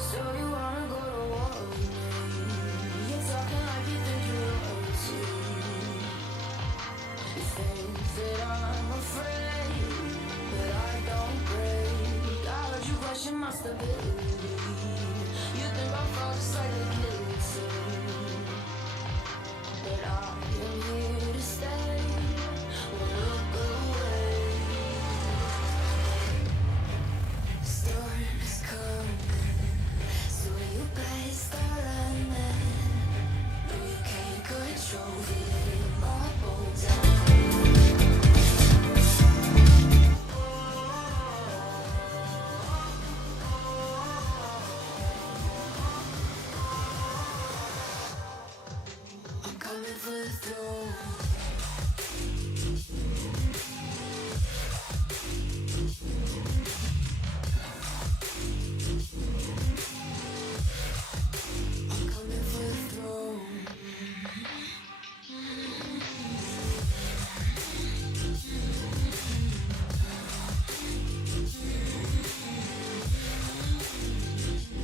So you wanna go to war with me? You're talking like you think you're royalty. You think that I'm afraid, but I don't break. I heard you question my stability. You think I'll fall just like a guillotine, but I am here to stay. Won't look away. Storm is coming, so you better start running. No, you can't control it. My bones are I'm coming for the throne. I'm coming for the throne.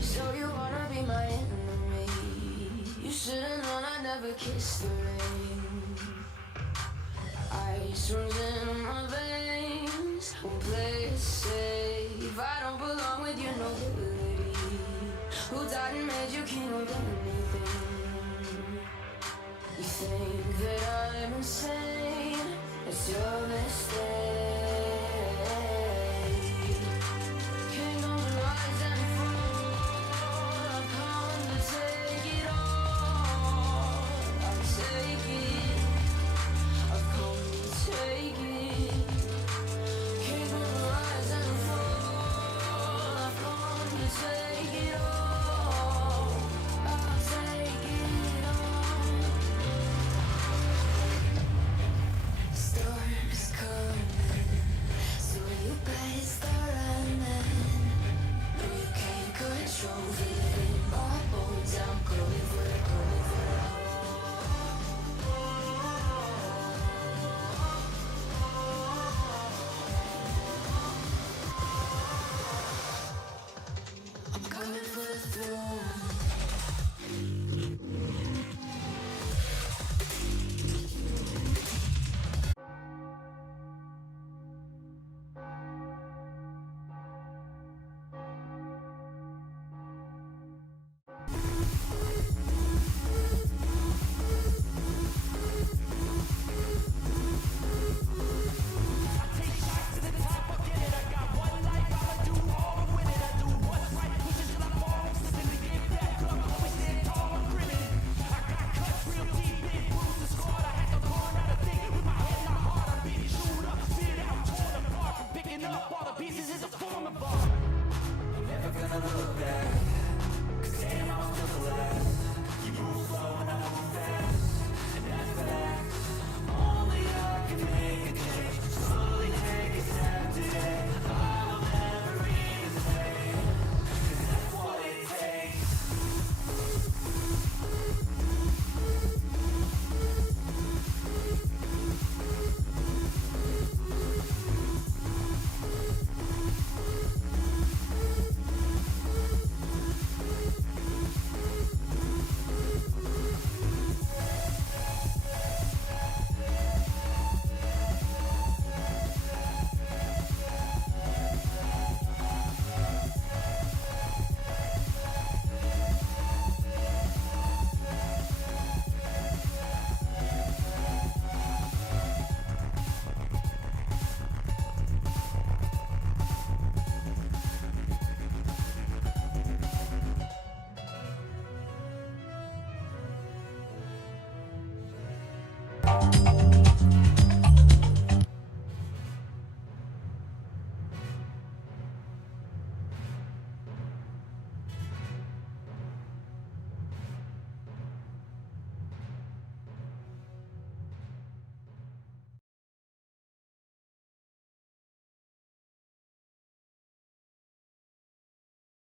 So you wanna be my enemy? You should've known I never kissed the rain. Ice runs in my veins. Won't play it safe. I don't belong with your nobility. Who died and made you king of anything? You think that I'm insane? It's your mistake. Kingdoms rise and fall. I've come to take it all. I'll take it. I've come to take it. Kingdoms rise and fall. I've come to take it all. I'll take it all. Storm is coming, so you better start running. No, you can't control it. My bones, I'm coming for it, coming for it. I'm coming for the throne.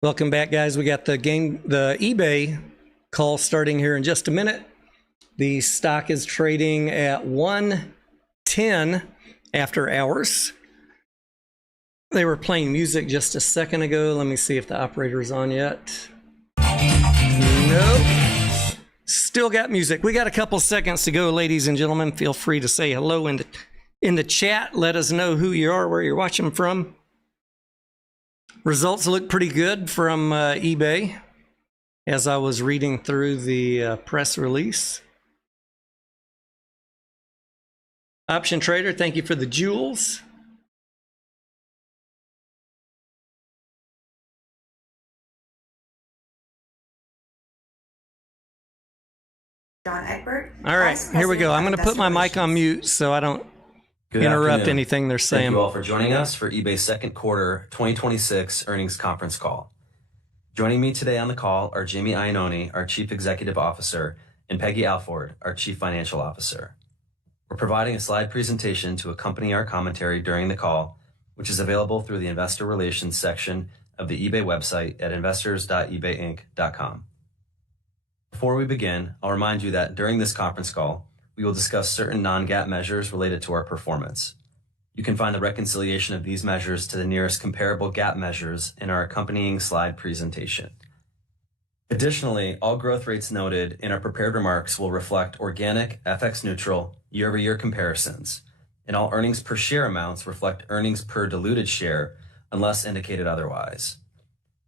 Welcome back, guys. We got the eBay call starting here in just a minute. The stock is trading at 110 after hours. They were playing music just a second ago. Let me see if the operator is on yet. Nope. Still got music. We got a couple seconds to go, ladies and gentlemen. Feel free to say hello in the chat. Let us know who you are, where you're watching from. Results look pretty good from eBay as I was reading through the press release. Option Trader, thank you for the jewels. John Egbert. All right, here we go. I'm going to put my mic on mute so I don't interrupt anything they're saying. Thank you all for joining us for eBay's second quarter 2026 earnings conference call. Joining me today on the call are Jamie Iannone, our Chief Executive Officer, and Peggy Alford, our Chief Financial Officer. We're providing a slide presentation to accompany our commentary during the call, which is available through the Investor Relations section of the eBay website at investors.ebayinc.com. Before we begin, I'll remind you that during this conference call, we will discuss certain non-GAAP measures related to our performance. You can find the reconciliation of these measures to the nearest comparable GAAP measures in our accompanying slide presentation. Additionally, all growth rates noted in our prepared remarks will reflect organic, FX-neutral, year-over-year comparisons, and all earnings per share amounts reflect earnings per diluted share unless indicated otherwise.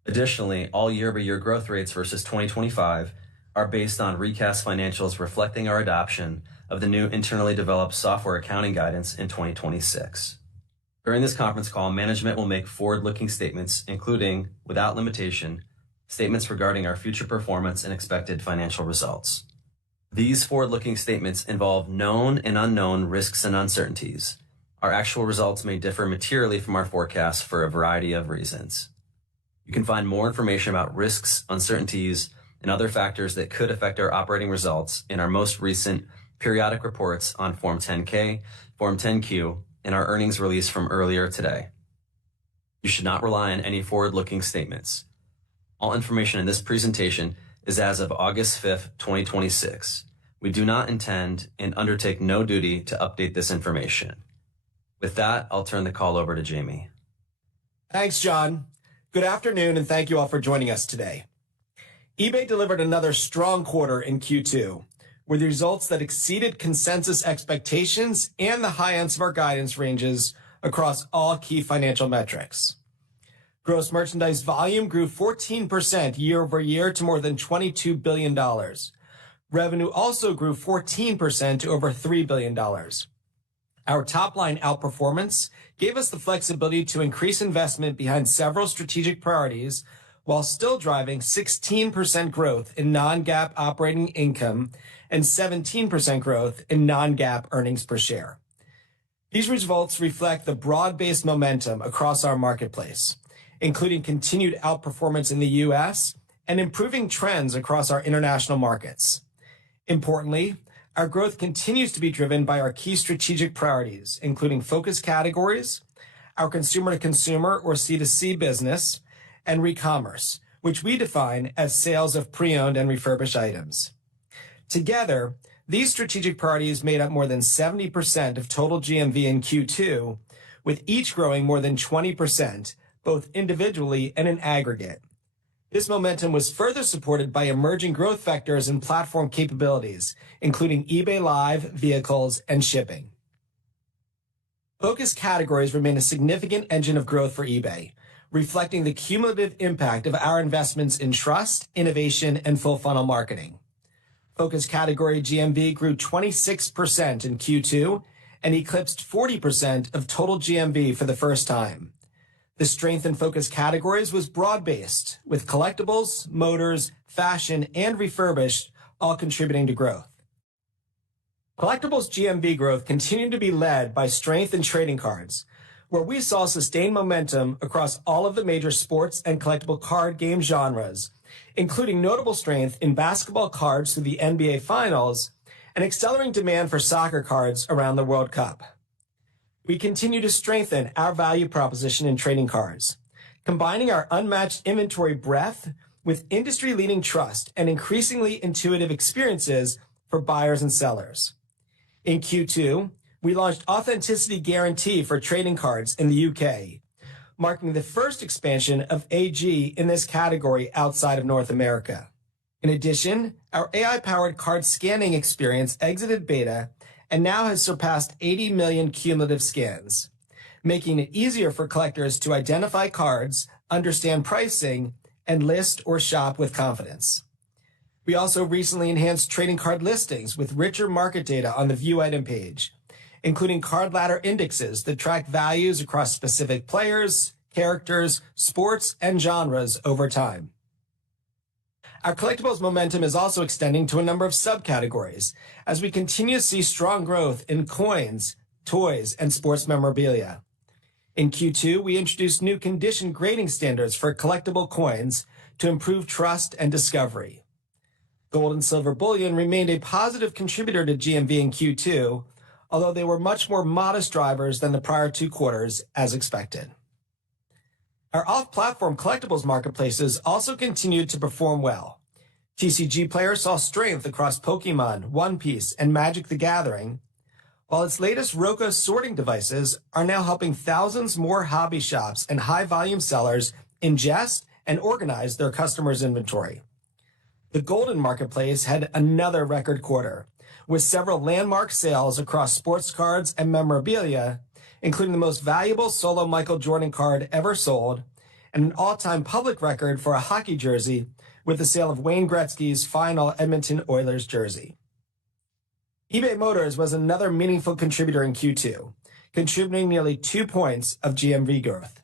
Additionally, all year-over-year growth rates versus 2025 are based on recast financials reflecting our adoption of the new internally developed software accounting guidance in 2026. During this conference call, management will make forward-looking statements, including, without limitation, statements regarding our future performance and expected financial results. These forward-looking statements involve known and unknown risks and uncertainties. Our actual results may differ materially from our forecasts for a variety of reasons. You can find more information about risks, uncertainties, and other factors that could affect our operating results in our most recent periodic reports on Form 10-K, Form 10-Q, and our earnings release from earlier today. You should not rely on any forward-looking statements. All information in this presentation is as of August 5th, 2026. We do not intend and undertake no duty to update this information. With that, I'll turn the call over to Jamie. Thanks, John. Good afternoon, and thank you all for joining us today. eBay delivered another strong quarter in Q2, with results that exceeded consensus expectations and the high ends of our guidance ranges across all key financial metrics. Gross merchandise volume grew 14% year over year to more than $22 billion. Revenue also grew 14% to over $3 billion. Our top-line outperformance gave us the flexibility to increase investment behind several strategic priorities while still driving 16% growth in non-GAAP operating income and 17% growth in non-GAAP earnings per share. These results reflect the broad-based momentum across our marketplace, including continued outperformance in the U.S. and improving trends across our international markets. Importantly, our growth continues to be driven by our key strategic priorities, including focus categories, our consumer-to-consumer or C2C business, and re-commerce, which we define as sales of pre-owned and refurbished items. Together, these strategic priorities made up more than 70% of total GMV in Q2, with each growing more than 20%, both individually and in aggregate. This momentum was further supported by emerging growth vectors and platform capabilities, including eBay Live, vehicles, and shipping. Focus categories remain a significant engine of growth for eBay, reflecting the cumulative impact of our investments in trust, innovation, and full funnel marketing. Focus category GMV grew 26% in Q2 and eclipsed 40% of total GMV for the first time. The strength in focus categories was broad-based, with collectibles, motors, fashion, and refurbished all contributing to growth. Collectibles GMV growth continued to be led by strength in trading cards, where we saw sustained momentum across all of the major sports and collectible card game genres, including notable strength in basketball cards through the NBA Finals and accelerating demand for soccer cards around the World Cup. We continue to strengthen our value proposition in trading cards, combining our unmatched inventory breadth with industry-leading trust and increasingly intuitive experiences for buyers and sellers. In Q2, we launched Authenticity Guarantee for trading cards in the UK, marking the first expansion of AG in this category outside of North America. In addition, our AI-powered card scanning experience exited beta and now has surpassed 80 million cumulative scans, making it easier for collectors to identify cards, understand pricing, and list or shop with confidence. We also recently enhanced trading card listings with richer market data on the view item page, including card ladder indexes that track values across specific players, characters, sports, and genres over time. Our collectibles momentum is also extending to a number of subcategories as we continue to see strong growth in coins, toys, and sports memorabilia. In Q2, we introduced new condition grading standards for collectible coins to improve trust and discovery. Gold and silver bullion remained a positive contributor to GMV in Q2, although they were much more modest drivers than the prior 2 quarters, as expected. Our off-platform collectibles marketplaces also continued to perform well. TCG Player saw strength across Pokemon, One Piece, and Magic the Gathering, while its latest Roka sorting devices are now helping thousands more hobby shops and high-volume sellers ingest and organize their customers' inventory. The Golden Marketplace had another record quarter, with several landmark sales across sports cards and memorabilia, including the most valuable solo Michael Jordan card ever sold, and an all-time public record for a hockey jersey with the sale of Wayne Gretzky's final Edmonton Oilers jersey. eBay Motors was another meaningful contributor in Q2, contributing nearly 2 points of GMV growth.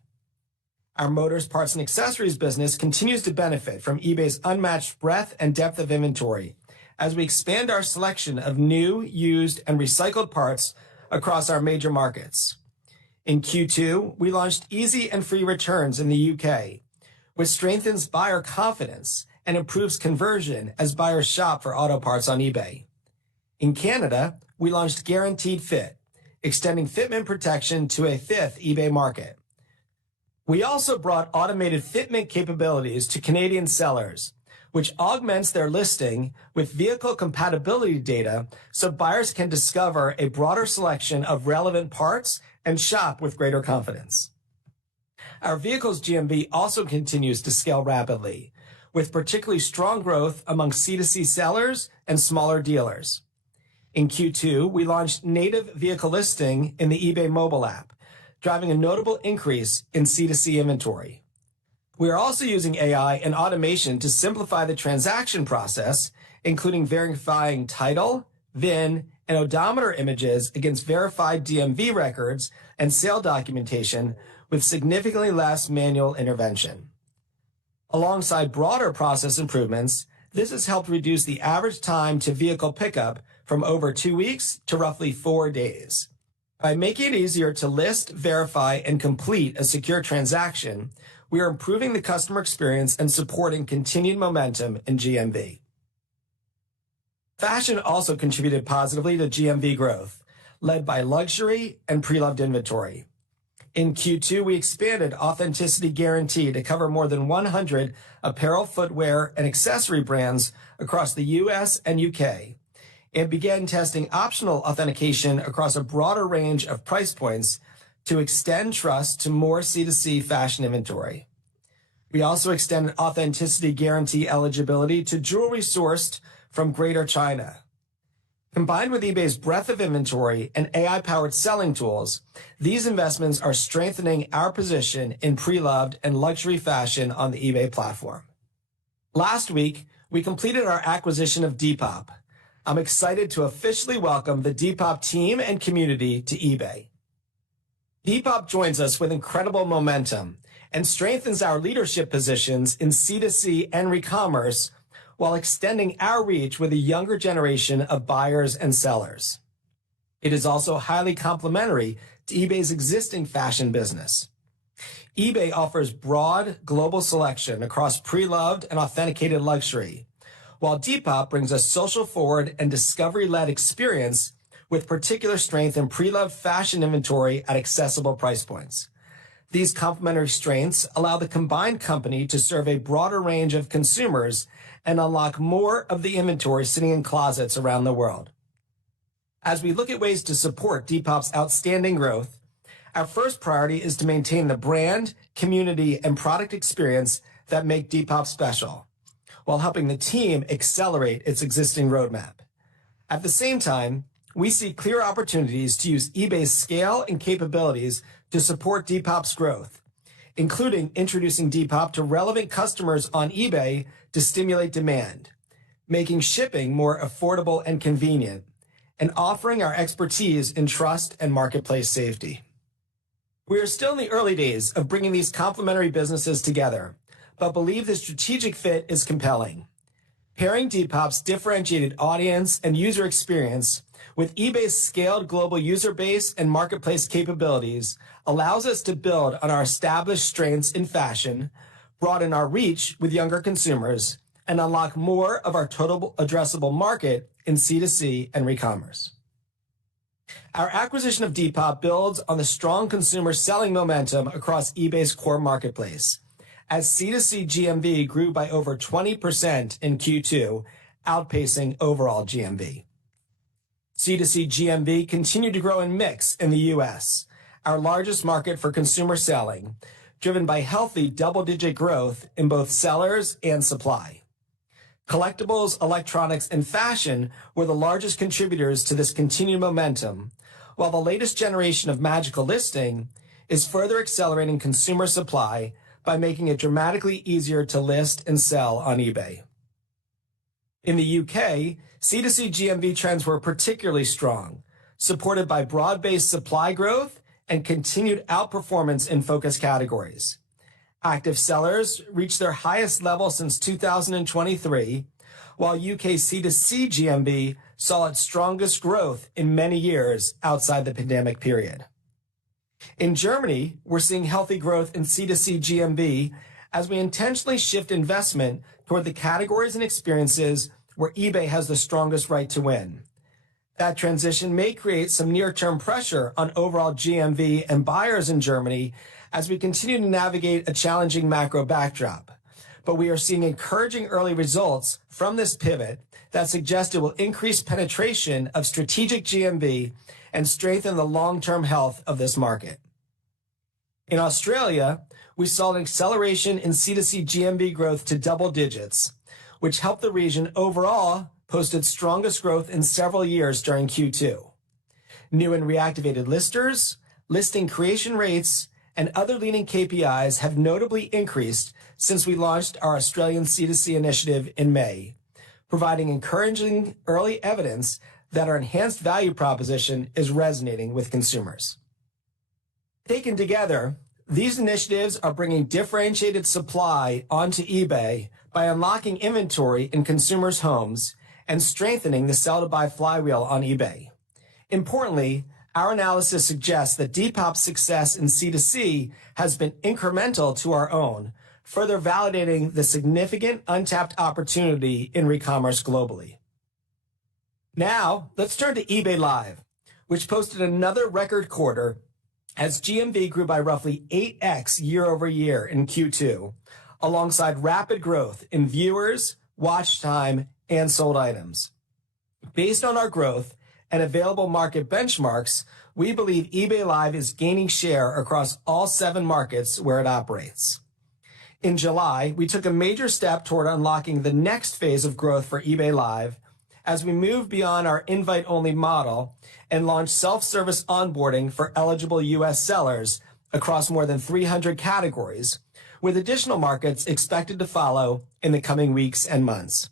Our motors, parts, and accessories business continues to benefit from eBay's unmatched breadth and depth of inventory as we expand our selection of new, used, and recycled parts across our major markets. In Q2, we launched easy and free returns in the UK, which strengthens buyer confidence and improves conversion as buyers shop for auto parts on eBay. In Canada, we launched Guaranteed Fit, extending fitment protection to a 5th eBay market. We also brought automated fitment capabilities to Canadian sellers, which augments their listing with vehicle compatibility data so buyers can discover a broader selection of relevant parts and shop with greater confidence. Our vehicles GMV also continues to scale rapidly, with particularly strong growth among C2C sellers and smaller dealers. In Q2, we launched native vehicle listing in the eBay mobile app, driving a notable increase in C2C inventory. We are also using AI and automation to simplify the transaction process, including verifying title, VIN, and odometer images against verified DMV records and sale documentation with significantly less manual intervention. Alongside broader process improvements, this has helped reduce the average time to vehicle pickup from over 2 weeks to roughly 4 days. By making it easier to list, verify, and complete a secure transaction, we are improving the customer experience and supporting continued momentum in GMV. Fashion also contributed positively to GMV growth, led by luxury and pre-loved inventory. In Q2, we expanded Authenticity Guarantee to cover more than 100 apparel, footwear, and accessory brands across the US and UK, and began testing optional authentication across a broader range of price points to extend trust to more C2C fashion inventory. We also extended Authenticity Guarantee eligibility to jewelry sourced from Greater China. Combined with eBay's breadth of inventory and AI-powered selling tools, these investments are strengthening our position in pre-loved and luxury fashion on the eBay platform. Last week, we completed our acquisition of Depop. I'm excited to officially welcome the Depop team and community to eBay. Depop joins us with incredible momentum and strengthens our leadership positions in C2C and re-commerce while extending our reach with a younger generation of buyers and sellers. It is also highly complementary to eBay's existing fashion business. eBay offers broad global selection across pre-loved and authenticated luxury, while Depop brings a social-forward and discovery-led experience with particular strength in pre-loved fashion inventory at accessible price points. These complementary strengths allow the combined company to serve a broader range of consumers and unlock more of the inventory sitting in closets around the world. As we look at ways to support Depop's outstanding growth, our first priority is to maintain the brand, community, and product experience that make Depop special, while helping the team accelerate its existing roadmap. At the same time, we see clear opportunities to use eBay's scale and capabilities to support Depop's growth, including introducing Depop to relevant customers on eBay to stimulate demand, making shipping more affordable and convenient, and offering our expertise in trust and marketplace safety. We are still in the early days of bringing these complementary businesses together, but believe the strategic fit is compelling. Pairing Depop's differentiated audience and user experience with eBay's scaled global user base and marketplace capabilities allows us to build on our established strengths in fashion, broaden our reach with younger consumers, and unlock more of our total addressable market in C2C and recommerce. Our acquisition of Depop builds on the strong consumer selling momentum across eBay's core marketplace, as C2C GMV grew by over 20% in Q2, outpacing overall GMV. C2C GMV continued to grow in mix in the US, our largest market for consumer selling, driven by healthy double-digit growth in both sellers and supply. Collectibles, electronics, and fashion were the largest contributors to this continued momentum, while the latest generation of Magical Listing is further accelerating consumer supply by making it dramatically easier to list and sell on eBay. In the UK, C2C GMV trends were particularly strong, supported by broad-based supply growth and continued outperformance in focus categories. Active sellers reached their highest level since 2023, while UK C2C GMV saw its strongest growth in many years outside the pandemic period. In Germany, we're seeing healthy growth in C2C GMV as we intentionally shift investment toward the categories and experiences where eBay has the strongest right to win. That transition may create some near-term pressure on overall GMV and buyers in Germany as we continue to navigate a challenging macro backdrop. But we are seeing encouraging early results from this pivot that suggest it will increase penetration of strategic GMV and strengthen the long-term health of this market. In Australia, we saw an acceleration in C2C GMV growth to double digits, which helped the region overall post its strongest growth in several years during Q2. New and reactivated listers, listing creation rates, and other leading KPIs have notably increased since we launched our Australian C2C initiative in May, providing encouraging early evidence that our enhanced value proposition is resonating with consumers. Taken together, these initiatives are bringing differentiated supply onto eBay by unlocking inventory in consumers' homes and strengthening the sell-to-buy flywheel on eBay. Importantly, our analysis suggests that Depop's success in C2C has been incremental to our own, further validating the significant untapped opportunity in recommerce globally. Now, let's turn to eBay Live, which posted another record quarter as GMV grew by roughly 8x year over year in Q2, alongside rapid growth in viewers, watch time, and sold items. Based on our growth and available market benchmarks, we believe eBay Live is gaining share across all 7 markets where it operates. In July, we took a major step toward unlocking the next phase of growth for eBay Live as we move beyond our invite-only model and launch self-service onboarding for eligible U.S. sellers across more than 300 categories, with additional markets expected to follow in the coming weeks and months.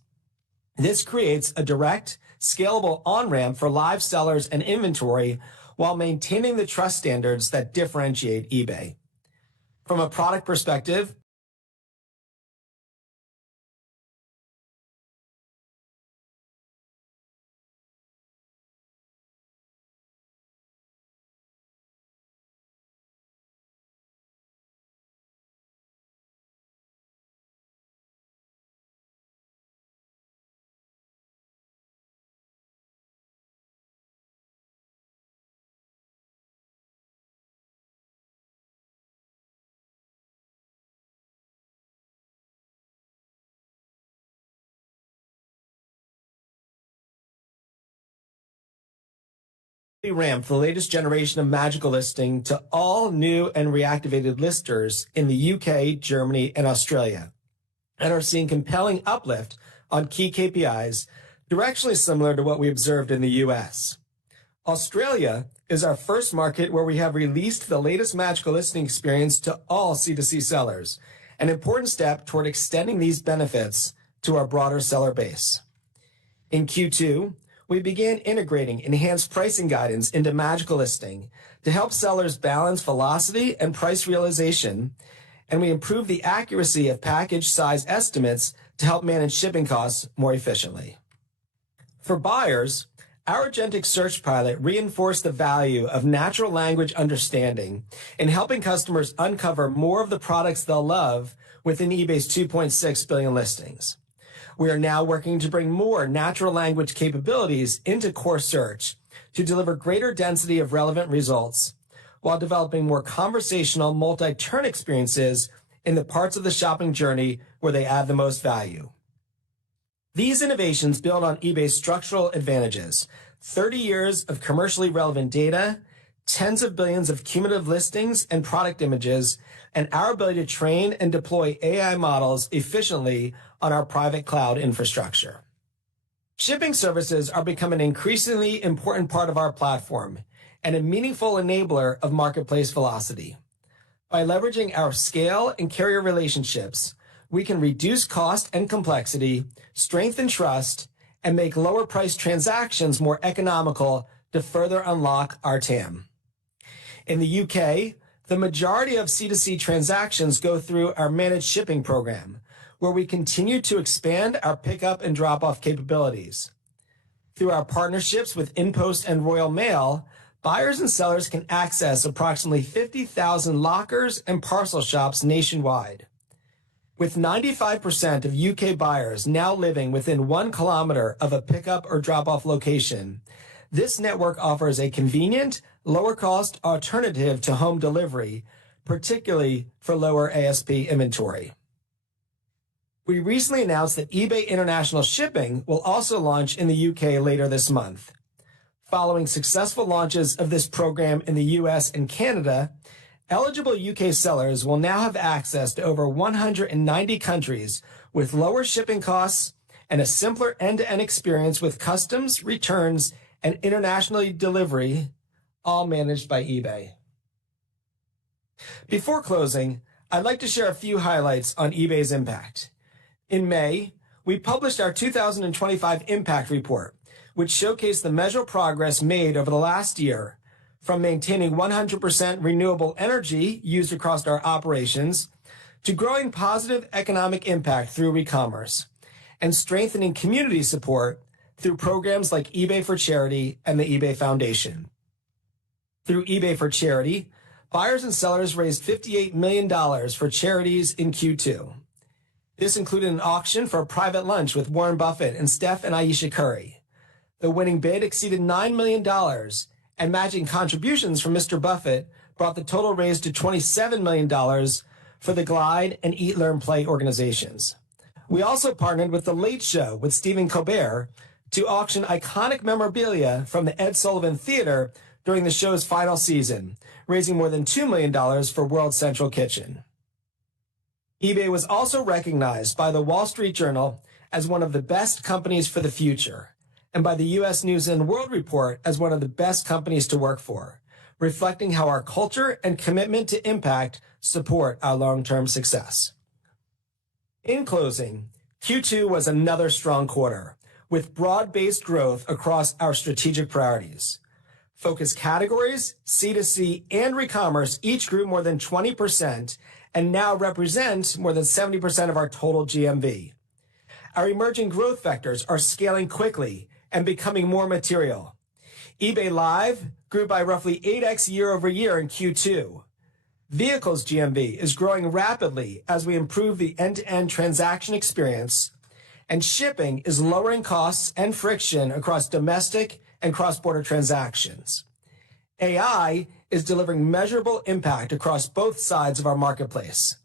This creates a direct, scalable on-ramp for live sellers and inventory while maintaining the trust standards that differentiate eBay. From a product perspective, we ramped the latest generation of Magical Listing to all new and reactivated listers in the UK, Germany, and Australia, and are seeing compelling uplift on key KPIs, directionally similar to what we observed in the US. Australia is our first market where we have released the latest magical listing experience to all C2C sellers, an important step toward extending these benefits to our broader seller base. In Q2, we began integrating enhanced pricing guidance into magical listing to help sellers balance velocity and price realization, and we improved the accuracy of package size estimates to help manage shipping costs more efficiently. For buyers, our agentic search pilot reinforced the value of natural language understanding in helping customers uncover more of the products they'll love within eBay's 2.6 billion listings. We are now working to bring more natural language capabilities into core search to deliver greater density of relevant results while developing more conversational multi-turn experiences in the parts of the shopping journey where they add the most value. These innovations build on eBay's structural advantages, 30 years of commercially relevant data, tens of billions of cumulative listings and product images, and our ability to train and deploy AI models efficiently on our private cloud infrastructure. Shipping services are becoming an increasingly important part of our platform and a meaningful enabler of marketplace velocity. By leveraging our scale and carrier relationships, we can reduce cost and complexity, strengthen trust, and make lower price transactions more economical to further unlock our TAM. In the UK, the majority of C2C transactions go through our managed shipping program, where we continue to expand our pickup and drop-off capabilities. Through our partnerships with InPost and Royal Mail, buyers and sellers can access approximately 50,000 lockers and parcel shops nationwide. With 95% of UK buyers now living within 1 kilometer of a pickup or drop-off location, this network offers a convenient, lower-cost alternative to home delivery, particularly for lower ASP inventory. We recently announced that eBay International Shipping will also launch in the UK later this month. Following successful launches of this program in the US and Canada, eligible UK sellers will now have access to over 190 countries with lower shipping costs and a simpler end-to-end experience with customs, returns, and international delivery, all managed by eBay. Before closing, I'd like to share a few highlights on eBay's impact. In May, we published our 2025 Impact Report, which showcased the measurable progress made over the last year, from maintaining 100% renewable energy used across our operations to growing positive economic impact through e-commerce and strengthening community support through programs like eBay for Charity and the eBay Foundation. Through eBay for Charity, buyers and sellers raised $58 million for charities in Q2. This included an auction for a private lunch with Warren Buffett and Steph and Aisha Curry. The winning bid exceeded $9 million, and matching contributions from Mr. Buffett brought the total raised to $27 million for the Glide and Eat, Learn, Play organizations. We also partnered with The Late Show with Stephen Colbert to auction iconic memorabilia from the Ed Sullivan Theater during the show's final season, raising more than $2 million for World Central Kitchen. eBay was also recognized by the Wall Street Journal as one of the best companies for the future, and by the U.S. News & World Report as one of the best companies to work for, reflecting how our culture and commitment to impact support our long-term success. In closing, Q2 was another strong quarter, with broad-based growth across our strategic priorities. Focus categories, C2C, and recommerce each grew more than 20% and now represent more than 70% of our total GMV. Our emerging growth vectors are scaling quickly and becoming more material. eBay Live grew by roughly 8x year over year in Q2. Vehicles GMV is growing rapidly as we improve the end-to-end transaction experience, and shipping is lowering costs and friction across domestic and cross-border transactions. AI is delivering measurable impact across both sides of our marketplace.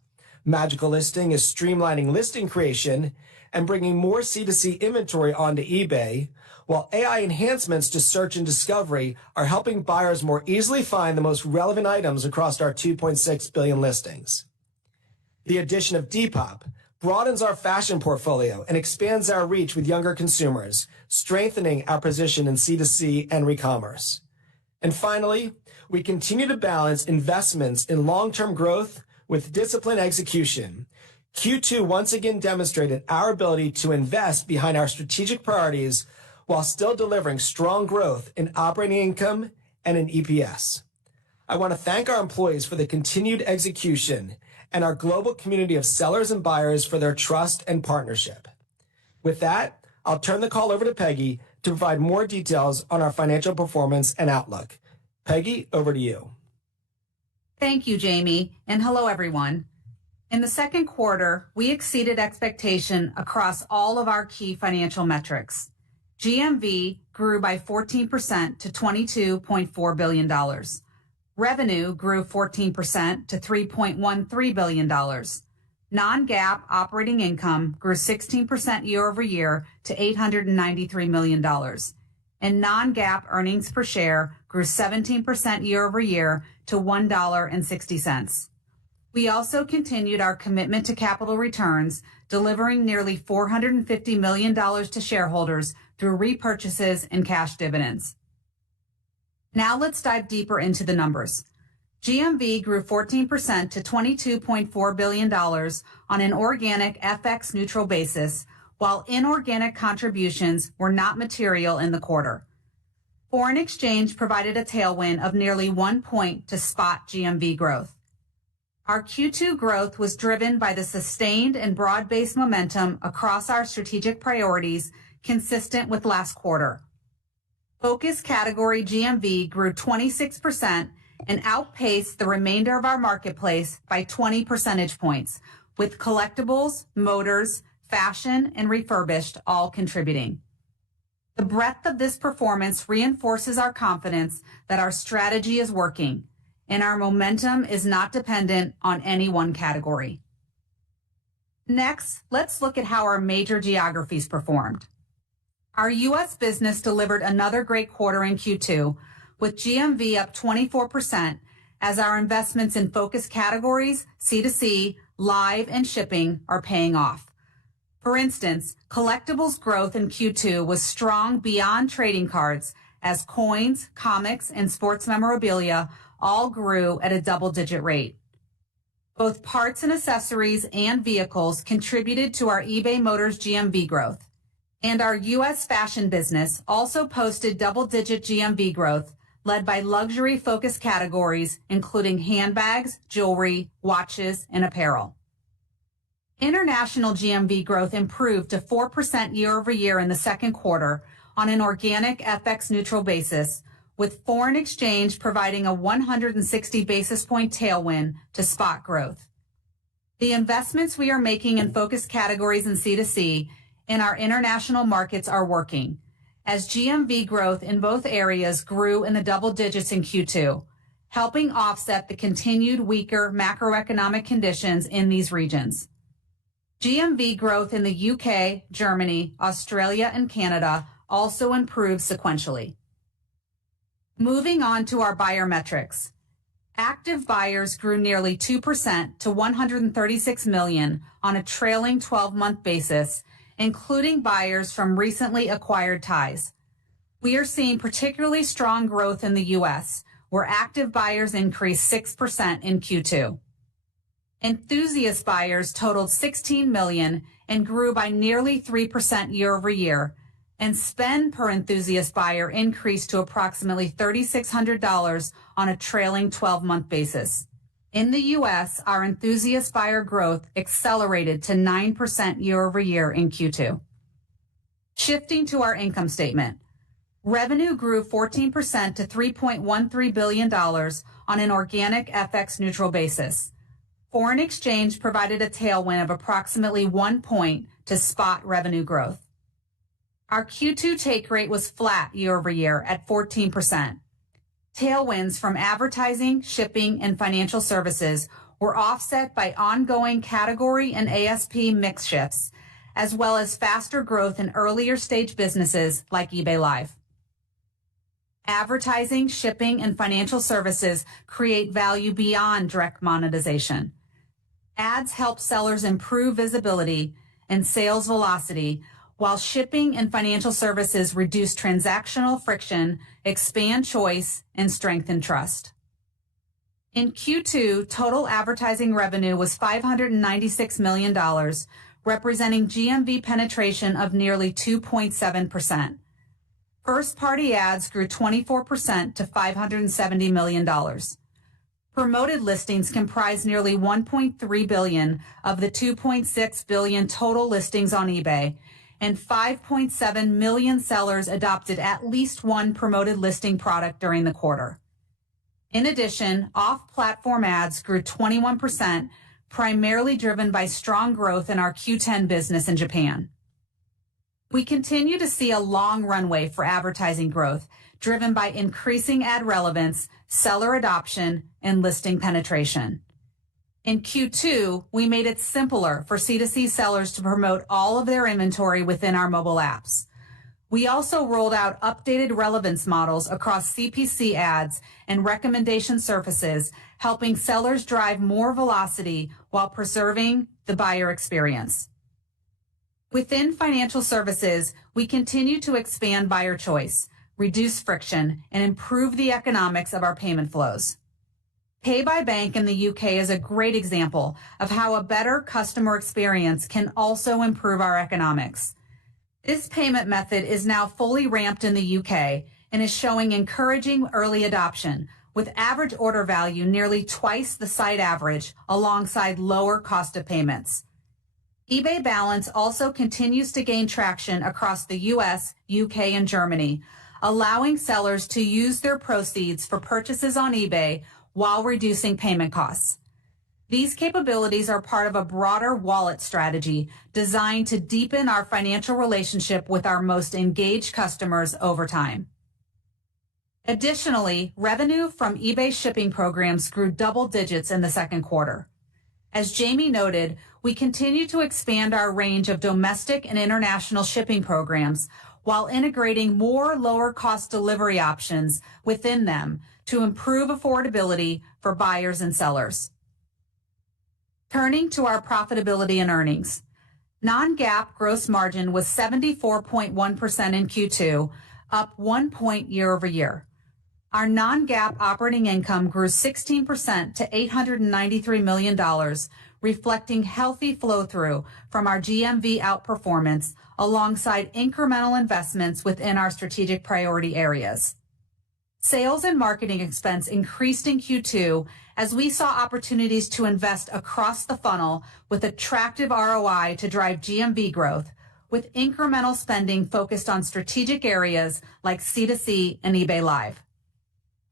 Magical Listing is streamlining listing creation and bringing more C2C inventory onto eBay, while AI enhancements to search and discovery are helping buyers more easily find the most relevant items across our 2.6 billion listings. The addition of Depop broadens our fashion portfolio and expands our reach with younger consumers, strengthening our position in C2C and re-commerce. And finally, we continue to balance investments in long-term growth with disciplined execution. Q2 once again demonstrated our ability to invest behind our strategic priorities while still delivering strong growth in operating income and in EPS. I want to thank our employees for the continued execution and our global community of sellers and buyers for their trust and partnership. With that, I'll turn the call over to Peggy to provide more details on our financial performance and outlook. Peggy, over to you. Thank you, Jamie, and hello, everyone. In the second quarter, we exceeded expectation across all of our key financial metrics. GMV grew by 14% to $22.4 billion. Revenue grew 14% to $3.13 billion. Non-GAAP operating income grew 16% year over year to $893 million. And non-GAAP earnings per share grew 17% year over year to $1.60. We also continued our commitment to capital returns, delivering nearly $450 million to shareholders through repurchases and cash dividends. Now let's dive deeper into the numbers. GMV grew 14% to $22.4 billion on an organic FX neutral basis, while inorganic contributions were not material in the quarter. Foreign exchange provided a tailwind of nearly 1 point to spot GMV growth. Our Q2 growth was driven by the sustained and broad-based momentum across our strategic priorities, consistent with last quarter. Focus category GMV grew 26% and outpaced the remainder of our marketplace by 20 percentage points, with collectibles, motors, fashion, and refurbished all contributing. The breadth of this performance reinforces our confidence that our strategy is working, and our momentum is not dependent on any one category. Next, let's look at how our major geographies performed. Our U.S. business delivered another great quarter in Q2, with GMV up 24% as our investments in focus categories, C2C, live, and shipping are paying off. For instance, collectibles growth in Q2 was strong beyond trading cards as coins, comics, and sports memorabilia all grew at a double-digit rate. Both parts and accessories and vehicles contributed to our eBay Motors GMV growth. And our U.S. fashion business also posted double-digit GMV growth, led by luxury-focused categories, including handbags, jewelry, watches, and apparel. International GMV growth improved to 4% year over year in the second quarter on an organic FX neutral basis, with foreign exchange providing a 160 basis point tailwind to spot growth. The investments we are making in focus categories and C2C in our international markets are working, as GMV growth in both areas grew in the double digits in Q2, helping offset the continued weaker macroeconomic conditions in these regions. GMV growth in the UK, Germany, Australia, and Canada also improved sequentially. Moving on to our buyer metrics. Active buyers grew nearly 2% to 136 million on a trailing 12-month basis, including buyers from recently acquired ties. We are seeing particularly strong growth in the U.S., where active buyers increased 6% in Q2. Enthusiast buyers totaled 16 million and grew by nearly 3% year over year, and spend per enthusiast buyer increased to approximately $3,600 on a trailing 12-month basis. In the U.S., our enthusiast buyer growth accelerated to 9% year over year in Q2. Shifting to our income statement. Revenue grew 14% to $3.13 billion on an organic FX neutral basis. Foreign exchange provided a tailwind of approximately 1 point to spot revenue growth. Our Q2 take rate was flat year over year at 14%. Tailwinds from advertising, shipping, and financial services were offset by ongoing category and ASP mix shifts, as well as faster growth in earlier stage businesses like eBay Live. Advertising, shipping, and financial services create value beyond direct monetization. Ads help sellers improve visibility and sales velocity, while shipping and financial services reduce transactional friction, expand choice, and strengthen trust. In Q2, total advertising revenue was $596 million, representing GMV penetration of nearly 2.7%. First-party ads grew 24% to $570 million. Promoted listings comprise nearly 1.3 billion of the 2.6 billion total listings on eBay, and 5.7 million sellers adopted at least one promoted listing product during the quarter. In addition, off-platform ads grew 21%, primarily driven by strong growth in our Q10 business in Japan. We continue to see a long runway for advertising growth, driven by increasing ad relevance, seller adoption, and listing penetration. In Q2, we made it simpler for C2C sellers to promote all of their inventory within our mobile apps. We also rolled out updated relevance models across CPC ads and recommendation surfaces, helping sellers drive more velocity while preserving the buyer experience. Within financial services, we continue to expand buyer choice, reduce friction, and improve the economics of our payment flows. Pay by Bank in the UK is a great example of how a better customer experience can also improve our economics. This payment method is now fully ramped in the UK and is showing encouraging early adoption, with average order value nearly twice the site average alongside lower cost of payments. eBay Balance also continues to gain traction across the US, UK, and Germany, allowing sellers to use their proceeds for purchases on eBay while reducing payment costs. These capabilities are part of a broader wallet strategy designed to deepen our financial relationship with our most engaged customers over time. Additionally, revenue from eBay shipping programs grew double digits in the second quarter. As Jamie noted, we continue to expand our range of domestic and international shipping programs while integrating more lower-cost delivery options within them to improve affordability for buyers and sellers. Turning to our profitability and earnings. Non-GAAP gross margin was 74.1% in Q2, up 1 point year over year. Our non-GAAP operating income grew 16% to $893 million, reflecting healthy flow-through from our GMV outperformance alongside incremental investments within our strategic priority areas. Sales and marketing expense increased in Q2 as we saw opportunities to invest across the funnel with attractive ROI to drive GMV growth, with incremental spending focused on strategic areas like C2C and eBay Live.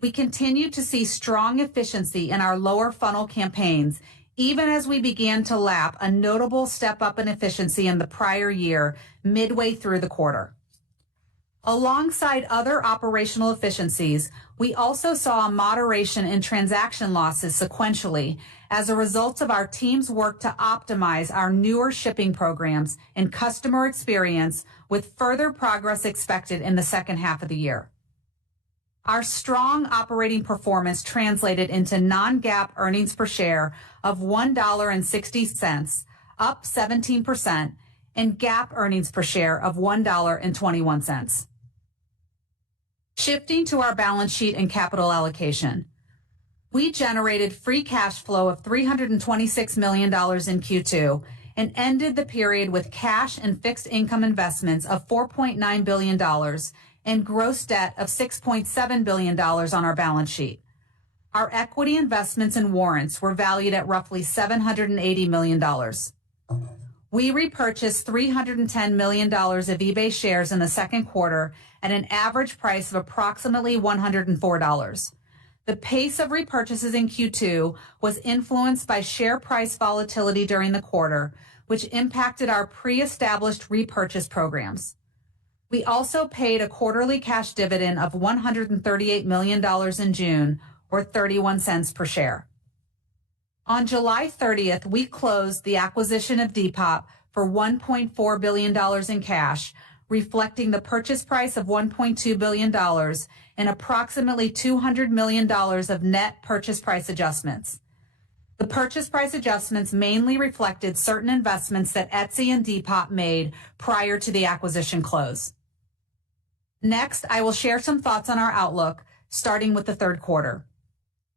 We continue to see strong efficiency in our lower funnel campaigns, even as we began to lap a notable step up in efficiency in the prior year midway through the quarter. Alongside other operational efficiencies, we also saw a moderation in transaction losses sequentially as a result of our team's work to optimize our newer shipping programs and customer experience, with further progress expected in the second half of the year. Our strong operating performance translated into non-GAAP earnings per share of $1.60, up 17%, and GAAP earnings per share of $1.21. Shifting to our balance sheet and capital allocation. We generated free cash flow of $326 million in Q2 and ended the period with cash and fixed income investments of $4.9 billion and gross debt of $6.7 billion on our balance sheet. Our equity investments and warrants were valued at roughly $780 million. We repurchased $310 million of eBay shares in the second quarter at an average price of approximately $104. The pace of repurchases in Q2 was influenced by share price volatility during the quarter, which impacted our pre-established repurchase programs. We also paid a quarterly cash dividend of $138 million in June, or 31 cents per share. On July 30th, we closed the acquisition of Depop for $1.4 billion in cash, reflecting the purchase price of $1.2 billion and approximately $200 million of net purchase price adjustments. The The purchase price adjustments mainly reflected certain investments that Etsy and Depop made prior to the acquisition close. Next, I will share some thoughts on our outlook, starting with the third quarter.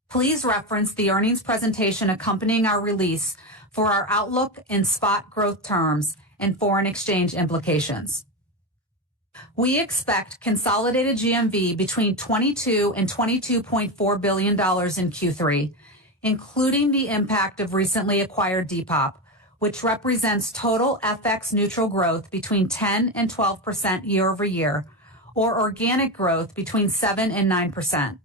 Please reference the earnings presentation accompanying our release for our outlook in spot growth terms and foreign exchange implications. We expect consolidated GMV between $22 and $22.4 billion in Q3, including the impact of recently acquired Depop, which represents total FX neutral growth between 10 and 12% year over year, or organic growth between 7 and 9%.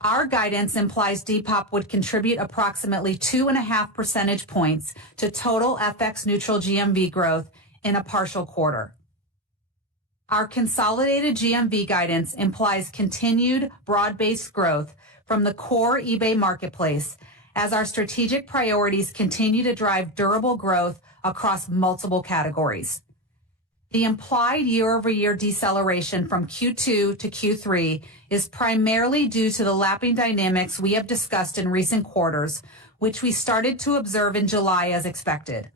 Our guidance implies Depop would contribute approximately 2.5 percentage points to total FX neutral GMV growth in a partial quarter. Our consolidated GMV guidance implies continued broad-based growth from the core eBay marketplace as our strategic priorities continue to drive durable growth across multiple categories. The implied year-over-year deceleration from Q2 to Q3 is primarily due to the lapping dynamics we have discussed in recent quarters, which we started to observe in July as expected.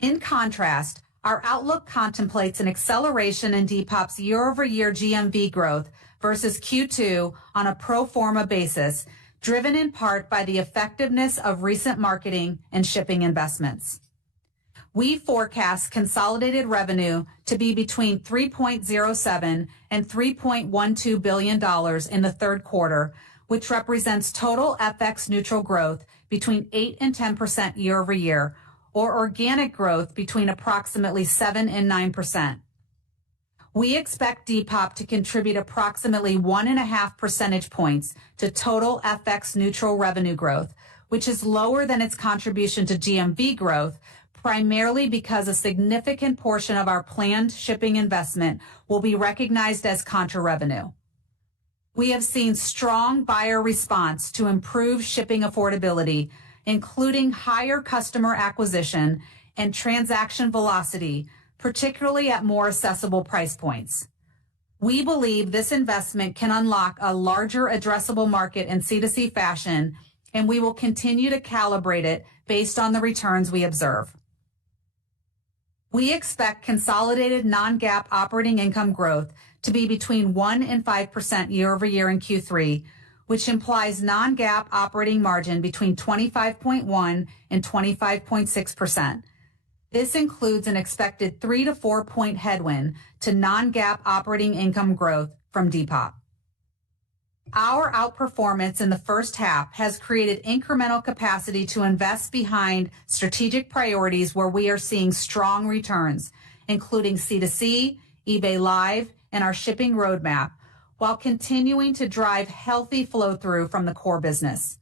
In contrast, our outlook contemplates an acceleration in Depop's year-over-year GMV growth versus Q2 on a pro forma basis, driven in part by the effectiveness of recent marketing and shipping investments. We forecast consolidated revenue to be between $3.07 and $3.12 billion in the third quarter, which represents total FX neutral growth between 8 and 10% year over year, or organic growth between approximately 7 and 9%. We expect Depop to contribute approximately 1.5 percentage points to total FX neutral revenue growth, which is lower than its contribution to GMV growth, primarily because a significant portion of our planned shipping investment will be recognized as contra revenue. We have seen strong buyer response to improve shipping affordability, including higher customer acquisition and transaction velocity, particularly at more accessible price points. We believe this investment can unlock a larger addressable market in C2C fashion, and we will continue to calibrate it based on the returns we observe. We expect consolidated non-GAAP operating income growth to be between 1 and 5% year over year in Q3, which implies non-GAAP operating margin between 25.1 and 25.6%. This includes an expected 3 to 4 point headwind to non-GAAP operating income growth from Depop. Our outperformance in the first half has created incremental capacity to invest behind strategic priorities where we are seeing strong returns, including C2C, eBay Live, and our shipping roadmap, while continuing to drive healthy flow-through from the core business.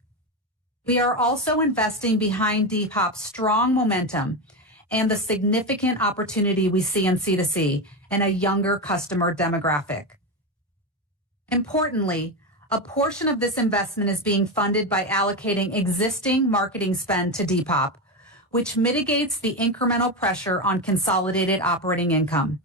We are also investing behind Depop's strong momentum and the significant opportunity we see in C2C and a younger customer demographic. Importantly, a portion of this investment is being funded by allocating existing marketing spend to Depop, which mitigates the incremental pressure on consolidated operating income.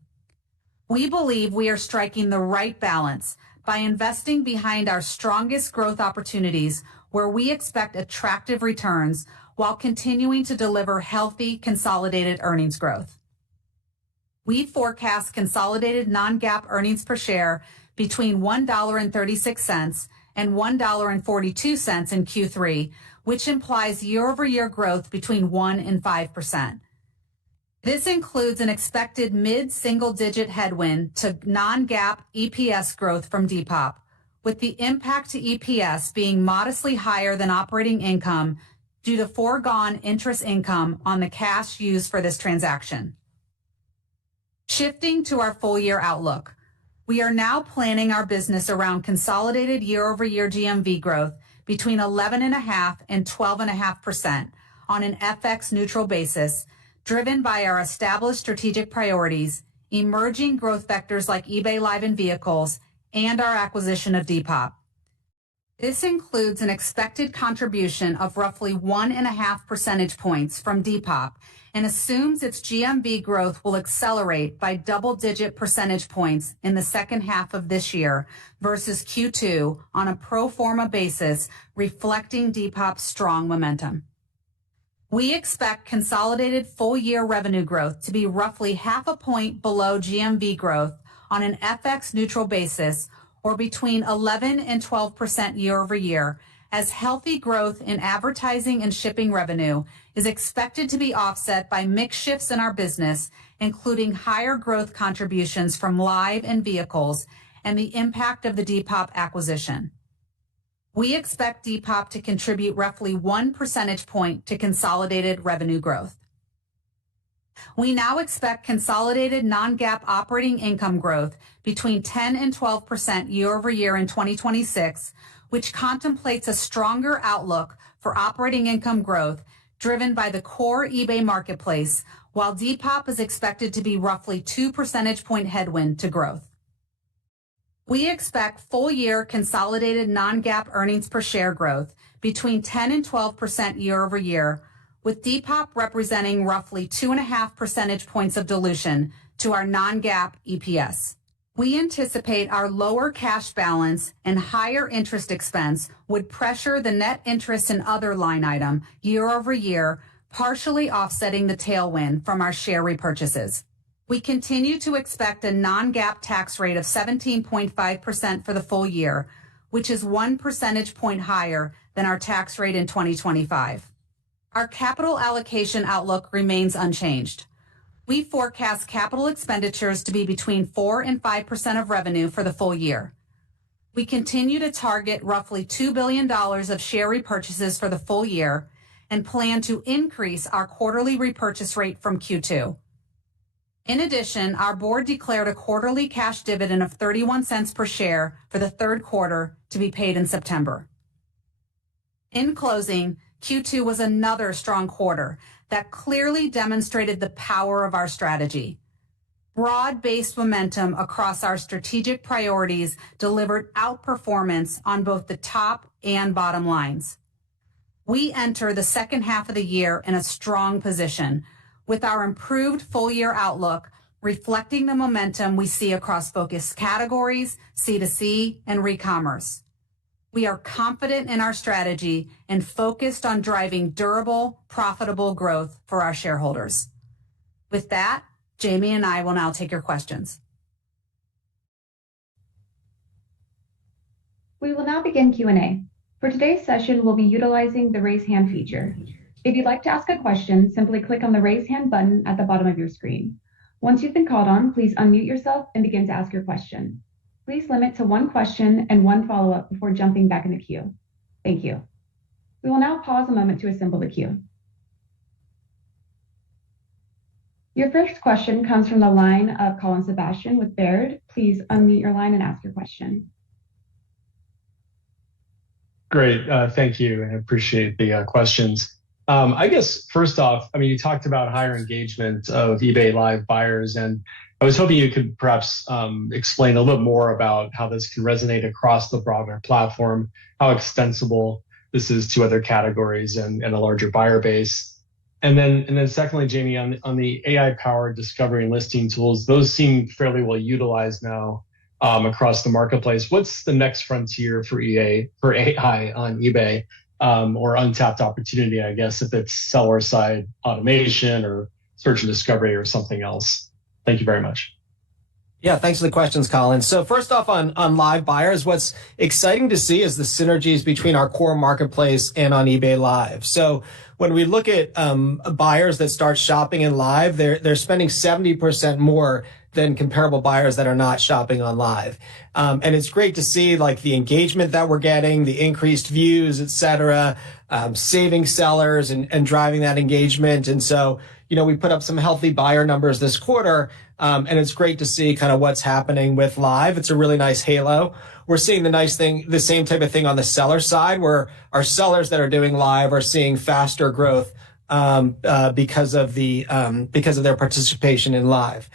We believe we are striking the right balance by investing behind our strongest growth opportunities where we expect attractive returns while continuing to deliver healthy consolidated earnings growth. We forecast consolidated non-GAAP earnings per share between $1.36 and $1.42 in Q3, which implies year-over-year growth between 1 and 5%. This includes an expected mid-single-digit headwind to non-GAAP EPS growth from Depop, with the impact to EPS being modestly higher than operating income due to foregone interest income on the cash used for this transaction. Shifting to our full-year outlook, we are now planning our business around consolidated year-over-year GMV growth between 11.5% and 12.5% on an FX-neutral basis, driven by our established strategic priorities, emerging growth vectors like eBay Live and Vehicles, and our acquisition of Depop. This includes an expected contribution of roughly 1.5 percentage points from Depop and assumes its GMV growth will accelerate by double-digit percentage points in the second half of this year versus Q2 on a pro forma basis, reflecting Depop's strong momentum. We expect consolidated full-year revenue growth to be roughly half a point below GMV growth on an FX-neutral basis, or between 11 and 12% year-over-year, as healthy growth in advertising and shipping revenue is expected to be offset by mix shifts in our business, including higher growth contributions from Live and vehicles and the impact of the Depop acquisition. We expect Depop to contribute roughly 1 percentage point to consolidated revenue growth. We now expect consolidated non-GAAP operating income growth between 10 and 12% year-over-year in 2026, which contemplates a stronger outlook for operating income growth driven by the core eBay marketplace, while Depop is expected to be roughly 2 percentage point headwind to growth. We expect full-year consolidated non-GAAP earnings per share growth between 10 and 12% year-over-year, with Depop representing roughly 2.5 percentage points of dilution to our non-GAAP EPS. We anticipate our lower cash balance and higher interest expense would pressure the net interest and other line item year-over-year, partially offsetting the tailwind from our share repurchases. We continue to expect a non-GAAP tax rate of 17.5% for the full year, which is 1 percentage point higher than our tax rate in 2025. Our capital allocation outlook remains unchanged. We forecast capital expenditures to be between 4 and 5% of revenue for the full year. We continue to target roughly $2 billion of share repurchases for the full year and plan to increase our quarterly repurchase rate from Q2. In addition, our board declared a quarterly cash dividend of 31 cents per share for the third quarter to be paid in September. In closing, Q2 was another strong quarter that clearly demonstrated the power of our strategy. Broad-based momentum across our strategic priorities delivered outperformance on both the top and bottom lines. We enter the second half of the year in a strong position, with our improved full-year outlook reflecting the momentum we see across focused categories, C2C, and re-commerce. We are confident in our strategy and focused on driving durable, profitable growth for our shareholders. With that, Jamie and I will now take your questions. We will now begin Q&A. For today's session, we'll be utilizing the raise hand feature. If you'd like to ask a question, simply click on the raise hand button at the bottom of your screen. Once you've been called on, please unmute yourself and begin to ask your question. Please limit to one question and one follow-up before jumping back in the queue. Thank you. We will now pause a moment to assemble the queue. Your first question comes from the line of Colin Sebastian with Baird. Please unmute your line and ask your question. Great, thank you, and appreciate the questions. I guess first off, you talked about higher engagement of eBay Live buyers, and I was hoping you could perhaps explain a little bit more about how this can resonate across the broader platform, how extensible this is to other categories and a larger buyer base. And then secondly, Jamie, on the AI-powered discovery and listing tools, those seem fairly well utilized now across the marketplace. What's the next frontier for AI on eBay, or untapped opportunity, I guess, if it's seller-side automation or search and discovery or something else? Thank you very much. Yeah, thanks for the questions, Colin. So first off, on live buyers, what's exciting to see is the synergies between our core marketplace and on eBay Live. So when we look at buyers that start shopping in Live, they're spending 70% more than comparable buyers that are not shopping on Live. And it's great to see like the engagement that we're getting, the increased views, et cetera, saving sellers and driving that engagement. And so, we put up some healthy buyer numbers this quarter, and it's great to see kind of what's happening with Live. It's a really nice halo. We're seeing the same type of thing on the seller side, where our sellers that are doing Live are seeing faster growth because of their participation in Live.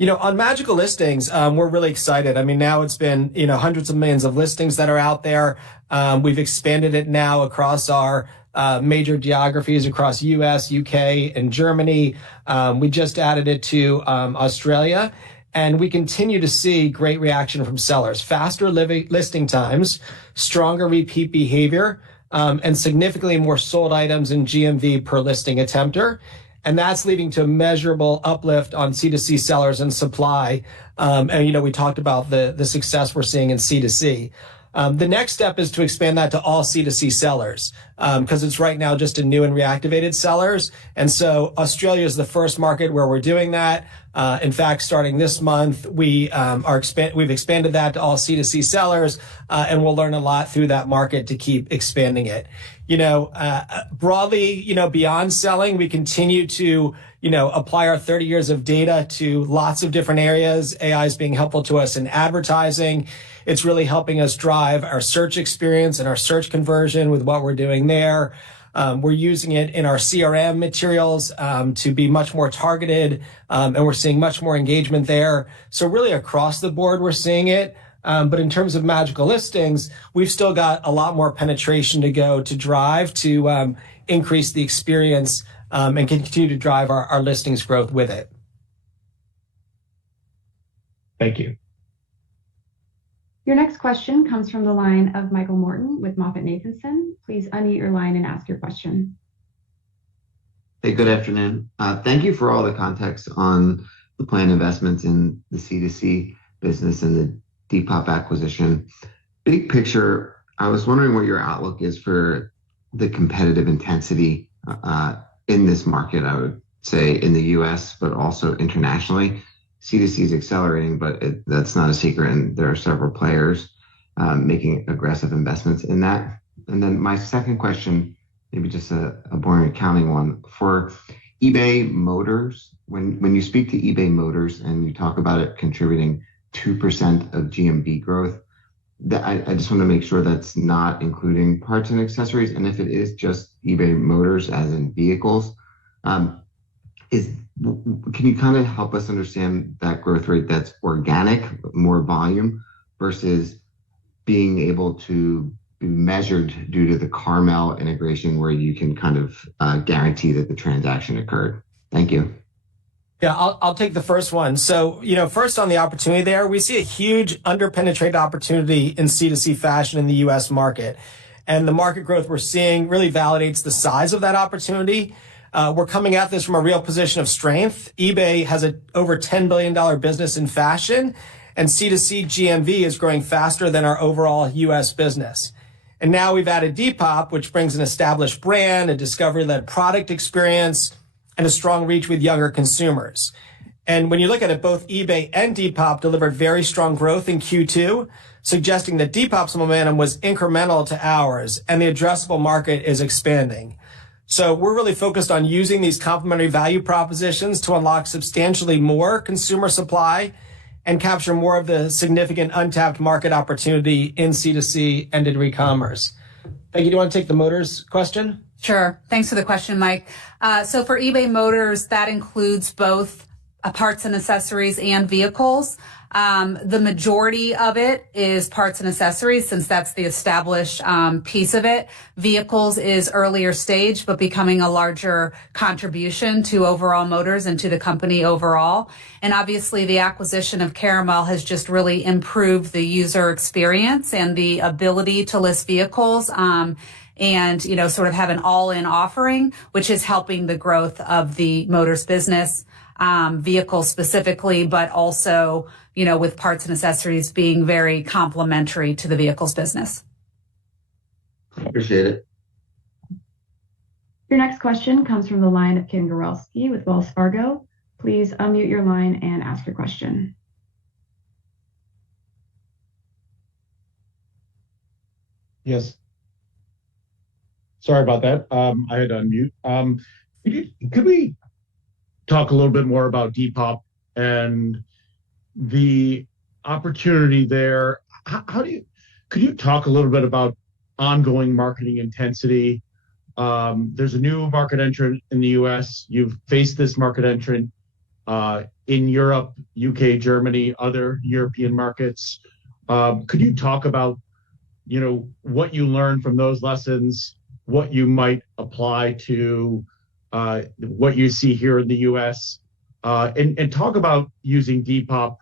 On magical listings, we're really excited. I mean, now it's been, hundreds of millions of listings that are out there. We've expanded it now across our major geographies across US, UK, and Germany. We just added it to Australia. And we continue to see great reaction from sellers, faster listing times, stronger repeat behavior, and significantly more sold items in GMV per listing attempter. And that's leading to measurable uplift on C2C sellers and supply. And we talked about the success we're seeing in C2C. The next step is to expand that to all C2C sellers, because it's right now just a new and reactivated sellers. And so Australia is the first market where we're doing that. In fact, starting this month, we've expanded that to all C2C sellers, and we'll learn a lot through that market to keep expanding it. Broadly, beyond selling, we continue to, apply our 30 years of data to lots of different areas. AI is being helpful to us in advertising. It's really helping us drive our search experience and our search conversion with what we're doing there. We're using it in our CRM materials to be much more targeted, and we're seeing much more engagement there. So really across the board, we're seeing it. But in terms of magical listings, we've still got a lot more penetration to go to drive to increase the experience and continue to drive our listings growth with it. Thank you. Your next question comes from the line of Michael Morton with MoffettNathanson. Please unmute your line and ask your question. Hey, good afternoon. Thank you for all the context on the planned investments in the C2C business and the Depop acquisition. Big picture, I was wondering what your outlook is for the competitive intensity in this market, I would say in the US, but also internationally. C2C is accelerating, but that's not a secret, and there are several players making aggressive investments in that. And then my second question, maybe just a boring accounting one. For eBay Motors, when you speak to eBay Motors and you talk about it contributing 2% of GMV growth, I just want to make sure that's not including parts and accessories. And if it is just eBay Motors, as in vehicles, can you kind of help us understand that growth rate that's organic, more volume, versus being able to be measured due to the Carmel integration where you can kind of guarantee that the transaction occurred? Thank you. Yeah, I'll take the first one. So, first on the opportunity there, we see a huge underpenetrated opportunity in C2C fashion in the US market. And the market growth we're seeing really validates the size of that opportunity. We're coming at this from a real position of strength. eBay has a over $10 billion business in fashion, and C2C GMV is growing faster than our overall US business. And now we've added Depop, which brings an established brand, a discovery-led product experience, and a strong reach with younger consumers. And when you look at it, both eBay and Depop delivered very strong growth in Q2, suggesting that Depop's momentum was incremental to ours, and the addressable market is expanding. So we're really focused on using these complementary value propositions to unlock substantially more consumer supply and capture more of the significant untapped market opportunity in C2C and in e-commerce. Peggy, do you want to take the Motors question? Sure. Thanks for the question, Mike. So for eBay Motors, that includes both parts and accessories and vehicles. The majority of it is parts and accessories, since that's the established piece of it. Vehicles is earlier stage, but becoming a larger contribution to overall Motors and to the company overall. And obviously, the acquisition of Caramel has just really improved the user experience and the ability to list vehicles. And, sort of have an all-in offering, which is helping the growth of the Motors business, vehicles specifically, but also, with parts and accessories being very complementary to the vehicles business. Appreciate it. Your next question comes from the line of Ken Gorelski with Wells Fargo. Please unmute your line and ask your question. Yes. Sorry about that. I had to unmute. Could we talk a little bit more about Depop and the opportunity there? Could you talk a little bit about ongoing marketing intensity? There's a new market entrant in the US. You've faced this market entrant in Europe, UK, Germany, other European markets. Could you talk about, what you learned from those lessons, what you might apply to what you see here in the U.S., and talk about using Depop,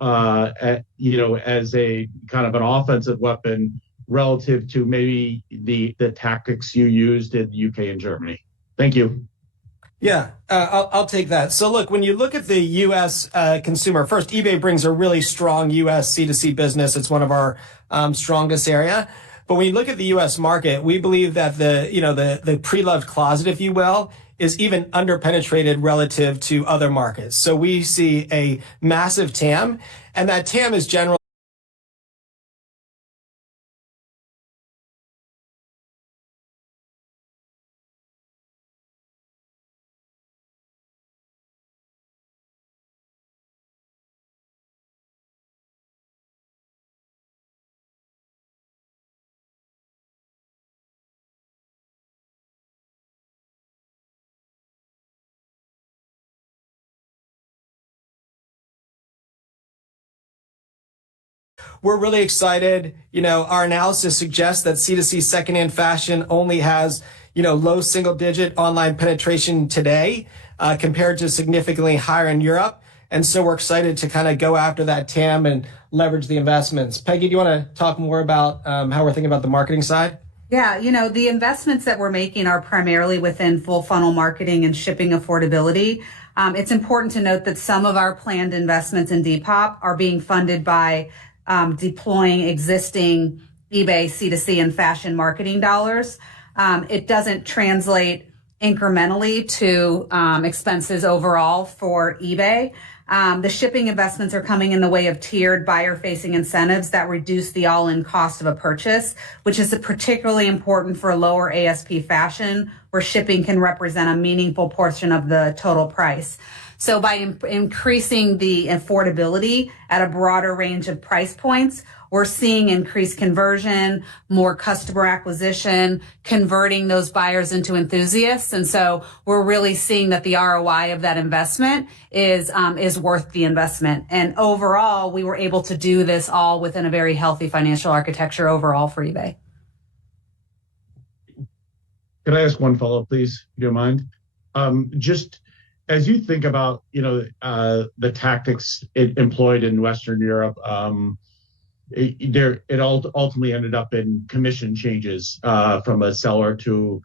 as a kind of an offensive weapon relative to maybe the tactics you used in the UK and Germany. Thank you. Yeah, I'll take that. So look, when you look at the U.S. Consumer, first, eBay brings a really strong U.S. C2C business. It's one of our strongest area. But when you look at the U.S. market, we believe that the pre-loved closet, if you will, is even underpenetrated relative to other markets. So we see a massive TAM, and that TAM is generally we're really excited. Our analysis suggests that C2C secondhand fashion only has, low single digit online penetration today, compared to significantly higher in Europe. And so we're excited to kind of go after that TAM and leverage the investments. Peggy, do you want to talk more about how we're thinking about the marketing side? Yeah, the investments that we're making are primarily within full funnel marketing and shipping affordability. It's important to note that some of our planned investments in Depop are being funded by deploying existing eBay C2C and fashion marketing dollars. It doesn't translate incrementally to expenses overall for eBay. The shipping investments are coming in the way of tiered buyer-facing incentives that reduce the all-in cost of a purchase, which is particularly important for lower ASP fashion, where shipping can represent a meaningful portion of the total price. So by increasing the affordability at a broader range of price points, we're seeing increased conversion, more customer acquisition, converting those buyers into enthusiasts. And so we're really seeing that the ROI of that investment is worth the investment. And overall, we were able to do this all within a very healthy financial architecture overall for eBay. Can I ask one follow-up, please, if you don't mind? Just as you think about, the tactics employed in Western Europe, it ultimately ended up in commission changes from a seller to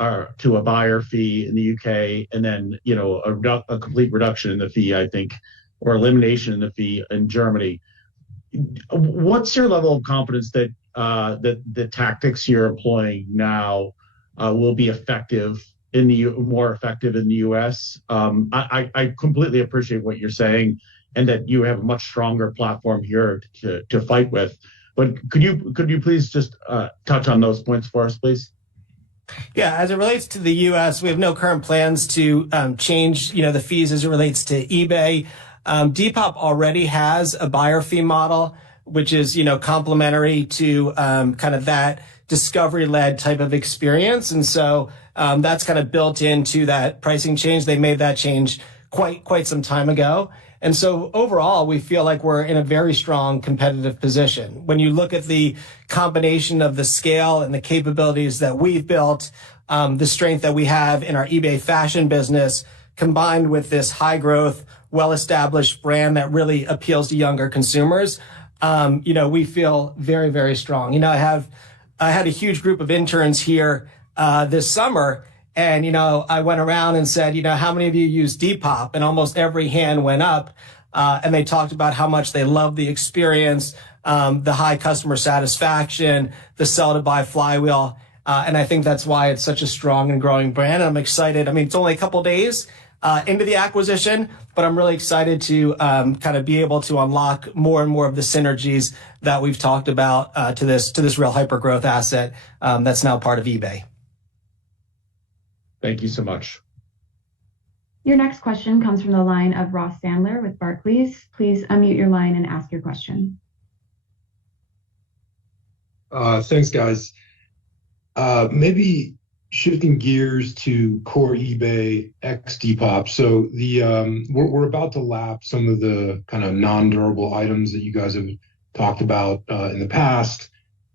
a buyer fee in the UK, and then a complete reduction in the fee, I think, or elimination in the fee in Germany. What's your level of confidence that the tactics you're employing now will be effective more effective in the U.S.? I completely appreciate what you're saying, and that you have a much stronger platform here to fight with. But could you please just touch on those points for us, please? Yeah, as it relates to the U.S., we have no current plans to change, the fees as it relates to eBay. Depop already has a buyer fee model, which is, complementary to kind of that discovery-led type of experience. And so that's kind of built into that pricing change. They made that change quite some time ago. And so overall, we feel like we're in a very strong competitive position. When you look at the combination of the scale and the capabilities that we've built, the strength that we have in our eBay fashion business, combined with this high growth, well-established brand that really appeals to younger consumers, we feel very, very strong. I had a huge group of interns here this summer, and, I went around and said, how many of you use Depop? And almost every hand went up, and they talked about how much they love the experience, the high customer satisfaction, the sell to buy flywheel. And I think that's why it's such a strong and growing brand. And I'm excited. I mean, it's only a couple days into the acquisition, but I'm really excited to kind of be able to unlock more and more of the synergies that we've talked about to this real hyper growth asset that's now part of eBay. Thank you so much. Your next question comes from the line of Ross Sandler with Barclays. Please unmute your line and ask your question. Thanks, guys. Maybe shifting gears to core eBay X Depop. So we're about to lap some of the kind of non-durable items that you guys have talked about in the past.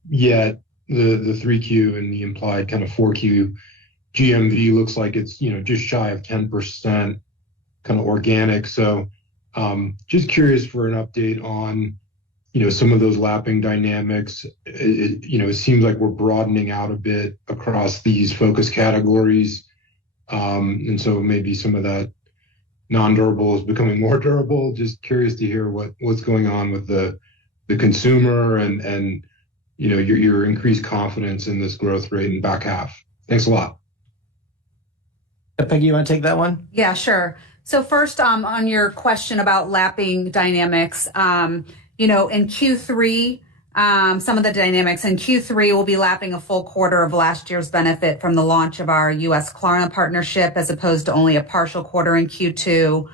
Yet the 3Q and the implied kind of 4Q GMV looks like it's just shy of 10% kind of organic. So just curious for an update on some of those lapping dynamics. It seems like we're broadening out a bit across these focus categories. And so maybe some of that non-durable is becoming more durable. Just curious to hear what's going on with the consumer and your increased confidence in this growth rate in back half. Thanks a lot. Peggy, you want to take that one? Yeah, sure. So first, on your question about lapping dynamics, in Q3, some of the dynamics in Q3 will be lapping a full quarter of last year's benefit from the launch of our U.S. Klarna partnership, as opposed to only a partial quarter in Q2.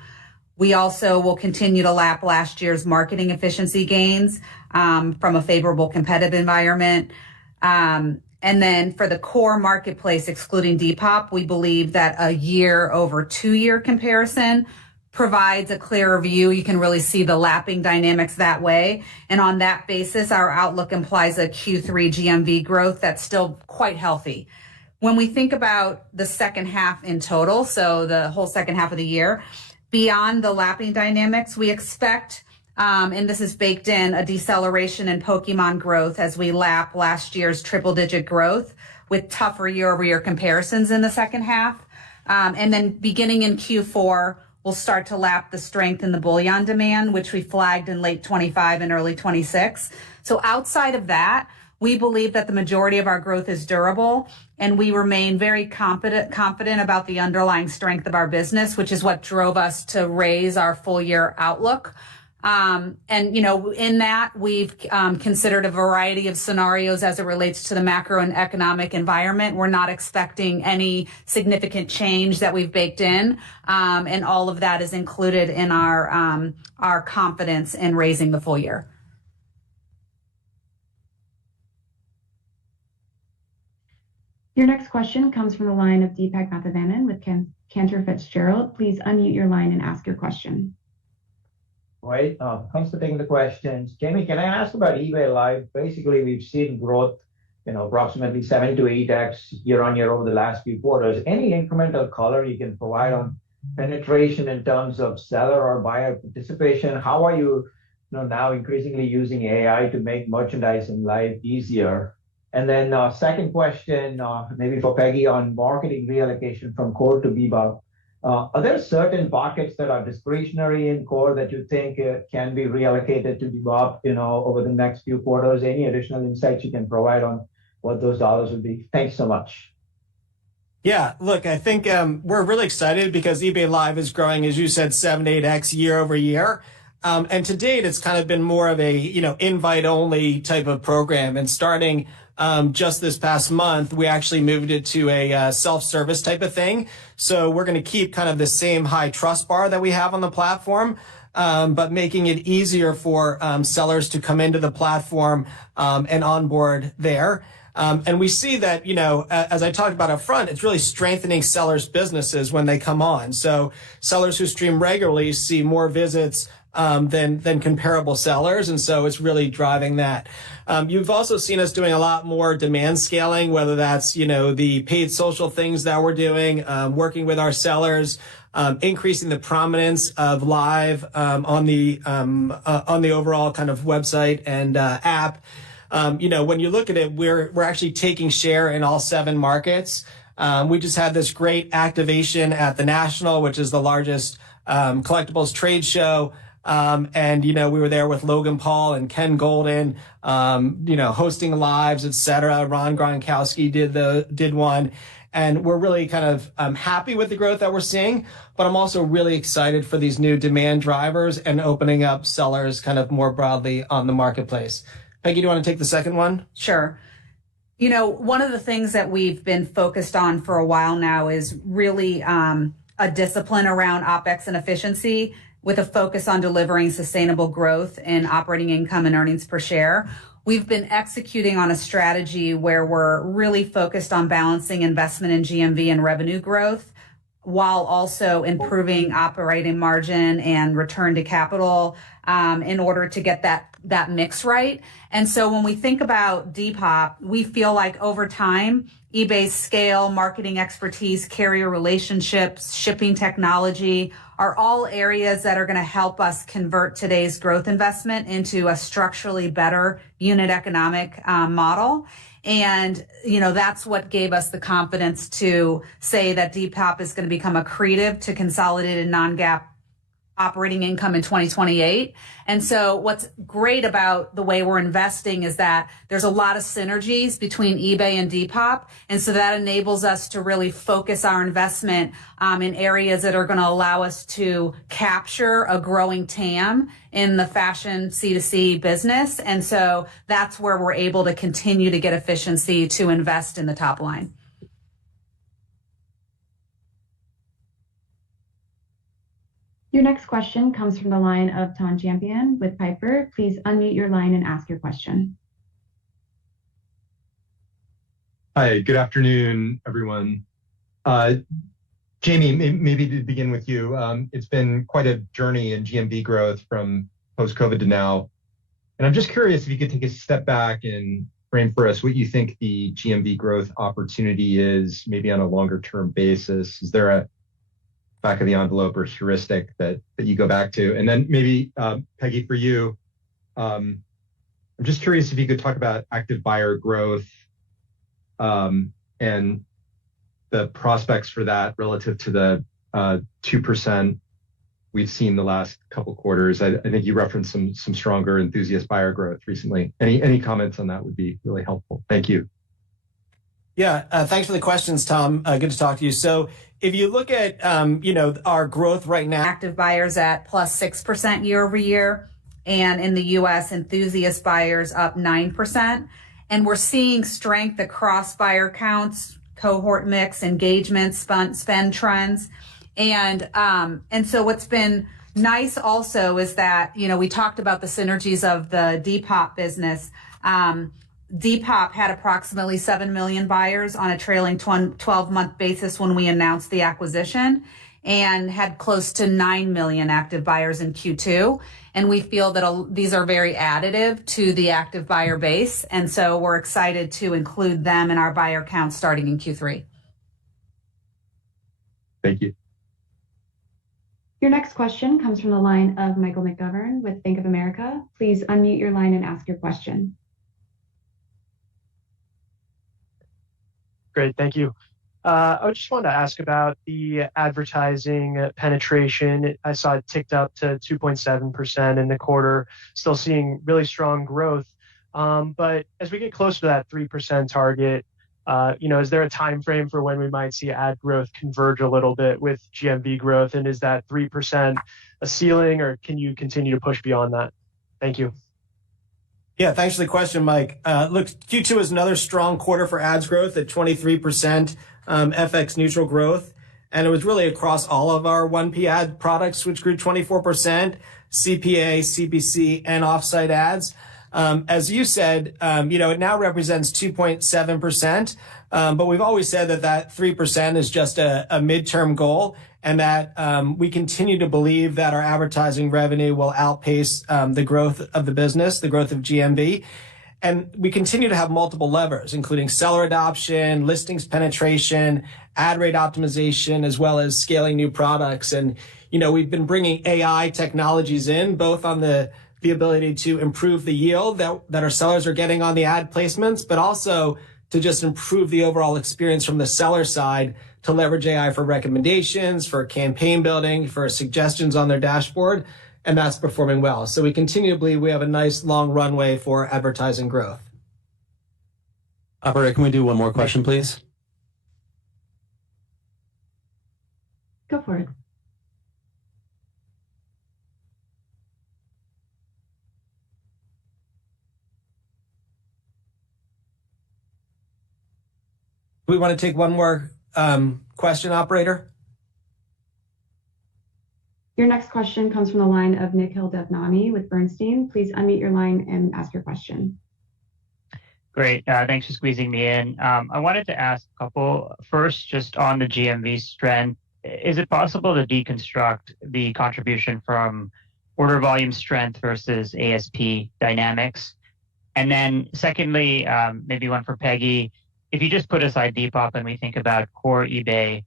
We also will continue to lap last year's marketing efficiency gains from a favorable competitive environment. And then for the core marketplace, excluding Depop, we believe that a year over 2-year comparison provides a clearer view. You can really see the lapping dynamics that way. And on that basis, our outlook implies a Q3 GMV growth that's still quite healthy. When we think about the second half in total, so the whole second half of the year, beyond the lapping dynamics, we expect, and this is baked in, a deceleration in Pokemon growth as we lap last year's triple-digit growth with tougher year-over-year comparisons in the second half. And then beginning in Q4, we'll start to lap the strength in the bullion demand, which we flagged in late 25 and early 26. So outside of that, we believe that the majority of our growth is durable, and we remain very confident about the underlying strength of our business, which is what drove us to raise our full year outlook. And, in that, we've considered a variety of scenarios as it relates to the macro and economic environment. We're not expecting any significant change that we've baked in. And all of that is included in our confidence in raising the full year. Your next question comes from the line of Deepak Mathivanan with Cantor Fitzgerald. Please unmute your line and ask your question. Right. Thanks for taking the questions. Jamie, can I ask about eBay Live? Basically, we've seen growth, approximately 7 to 8x year on year over the last few quarters. Any incremental color you can provide on penetration in terms of seller or buyer participation? How are you, now increasingly using AI to make merchandising live easier? And then second question, maybe for Peggy on marketing reallocation from core to Bebop. Are there certain pockets that are discretionary in core that you think can be reallocated to Bebop, over the next few quarters? Any additional insights you can provide on what those dollars would be? Thanks so much. Yeah, look, I think we're really excited because eBay Live is growing, as you said, 7 to 8x year over year. And to date, it's kind of been more of a, invite only type of program. And starting just this past month, we actually moved it to a self-service type of thing. So we're going to keep kind of the same high trust bar that we have on the platform, but making it easier for sellers to come into the platform and onboard there. And we see that, as I talked about up front, it's really strengthening sellers' businesses when they come on. So sellers who stream regularly see more visits than comparable sellers. And so it's really driving that. You've also seen us doing a lot more demand scaling, whether that's, the paid social things that we're doing, working with our sellers, increasing the prominence of live on the overall kind of website and app. When you look at it, we're actually taking share in all 7 markets. We just had this great activation at the National, which is the largest collectibles trade show. And, we were there with Logan Paul and Ken Golden, hosting lives, et cetera. Ron Gronkowski did one. And we're really kind of happy with the growth that we're seeing, but I'm also really excited for these new demand drivers and opening up sellers kind of more broadly on the marketplace. Peggy, do you want to take the second one? Sure. One of the things that we've been focused on for a while now is really a discipline around OpEx and efficiency. with a focus on delivering sustainable growth in operating income and earnings per share. We've been executing on a strategy where we're really focused on balancing investment in GMV and revenue growth while also improving operating margin and return to capital in order to get that mix right. And so when we think about Depop, we feel like over time, eBay's scale, marketing expertise, carrier relationships, shipping technology are all areas that are going to help us convert today's growth investment into a structurally better unit economic model. And, that's what gave us the confidence to say that Depop is going to become accretive to consolidated non-GAAP operating income in 2028. And so what's great about the way we're investing is that there's a lot of synergies between eBay and Depop. And so that enables us to really focus our investment in areas that are going to allow us to capture a growing TAM in the fashion C2C business. And so that's where we're able to continue to get efficiency to invest in the top line. Your next question comes from the line of Tom Champion with Piper. Please unmute your line and ask your question. Hi, good afternoon, everyone. Jamie, maybe to begin with you, it's been quite a journey in GMV growth from post-COVID to now. And I'm just curious if you could take a step back and frame for us what you think the GMV growth opportunity is, maybe on a longer term basis. Is there a back of the envelope or heuristic that you go back to? And then maybe, Peggy, for you, I'm just curious if you could talk about active buyer growth and the prospects for that relative to the 2% we've seen the last couple quarters. I think you referenced some stronger enthusiast buyer growth recently. Any comments on that would be really helpful. Thank you. Yeah, thanks for the questions, Tom. Good to talk to you. So if you look at, our growth right now, Active buyers at plus 6% year over year. And in the US, enthusiast buyers up 9%. And we're seeing strength across buyer counts, cohort mix, engagement, spend trends. And so what's been nice also is that, we talked about the synergies of the Depop business. Depop had approximately 7 million buyers on a trailing 12-month basis when we announced the acquisition and had close to 9 million active buyers in Q2. And we feel that these are very additive to the active buyer base. And so we're excited to include them in our buyer count starting in Q3. Thank you. Your next question comes from the line of Michael McGovern with Bank of America. Please unmute your line and ask your question. Great, thank you. I just wanted to ask about the advertising penetration. I saw it ticked up to 2.7% in the quarter, still seeing really strong growth. But as we get closer to that 3% target, is there a time frame for when we might see ad growth converge a little bit with GMV growth? And is that 3% a ceiling, or can you continue to push beyond that? Thank you. Yeah, thanks for the question, Mike. Look, Q2 is another strong quarter for ads growth at 23% FX neutral growth. And it was really across all of our 1P ad products, which grew 24%, CPA, CPC, and offsite ads. As you said, it now represents 2.7%. But we've always said that 3% is just a midterm goal, and that we continue to believe that our advertising revenue will outpace the growth of the business, the growth of GMV. And we continue to have multiple levers, including seller adoption, listings penetration, ad rate optimization, as well as scaling new products. And, we've been bringing AI technologies in, both on the ability to improve the yield that our sellers are getting on the ad placements, but also to just improve the overall experience from the seller side, to leverage AI for recommendations, for campaign building, for suggestions on their dashboard, and that's performing well. So we continue to believe we have a nice long runway for advertising growth. Operator, can we do one more question, please? Go for it. We want to take one more question, operator. Your next question comes from the line of Nikhil Devnani with Bernstein. Please unmute your line and ask your question. Great. Thanks for squeezing me in. I wanted to ask a couple. First, just on the GMV strength, is it possible to deconstruct the contribution from order volume strength versus ASP dynamics? And then secondly, maybe one for Peggy. If you just put aside Depop and we think about core eBay,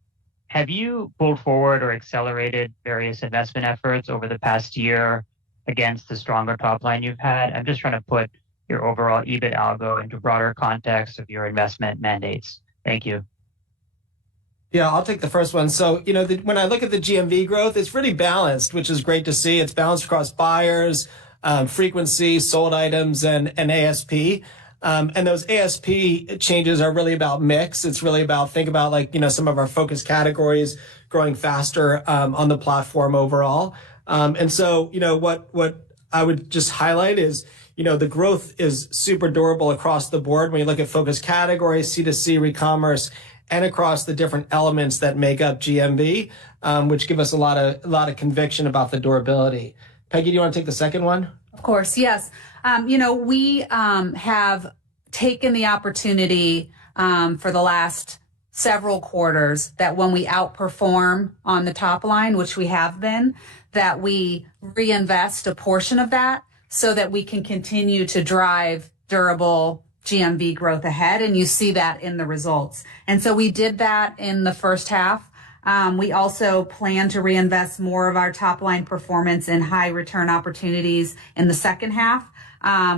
have you pulled forward or accelerated various investment efforts over the past year against the stronger top line you've had? I'm just trying to put your overall EBIT algo into broader context of your investment mandates. Thank you. Yeah, I'll take the first one. So, when I look at the GMV growth, it's really balanced, which is great to see. It's balanced across buyers, frequency, sold items, and ASP. And those ASP changes are really about mix. It's really about, think about some of our focus categories growing faster on the platform overall. And so, what I would just highlight is, the growth is super durable across the board when you look at focus categories, C2C, re-commerce, and across the different elements that make up GMV, which give us a lot of conviction about the durability. Peggy, do you want to take the second one? Of course, yes. We have taken the opportunity for the last several quarters that when we outperform on the top line, which we have been, that we reinvest a portion of that so that we can continue to drive durable GMV growth ahead. And you see that in the results. And so we did that in the first half. We also plan to reinvest more of our top line performance in high return opportunities in the second half,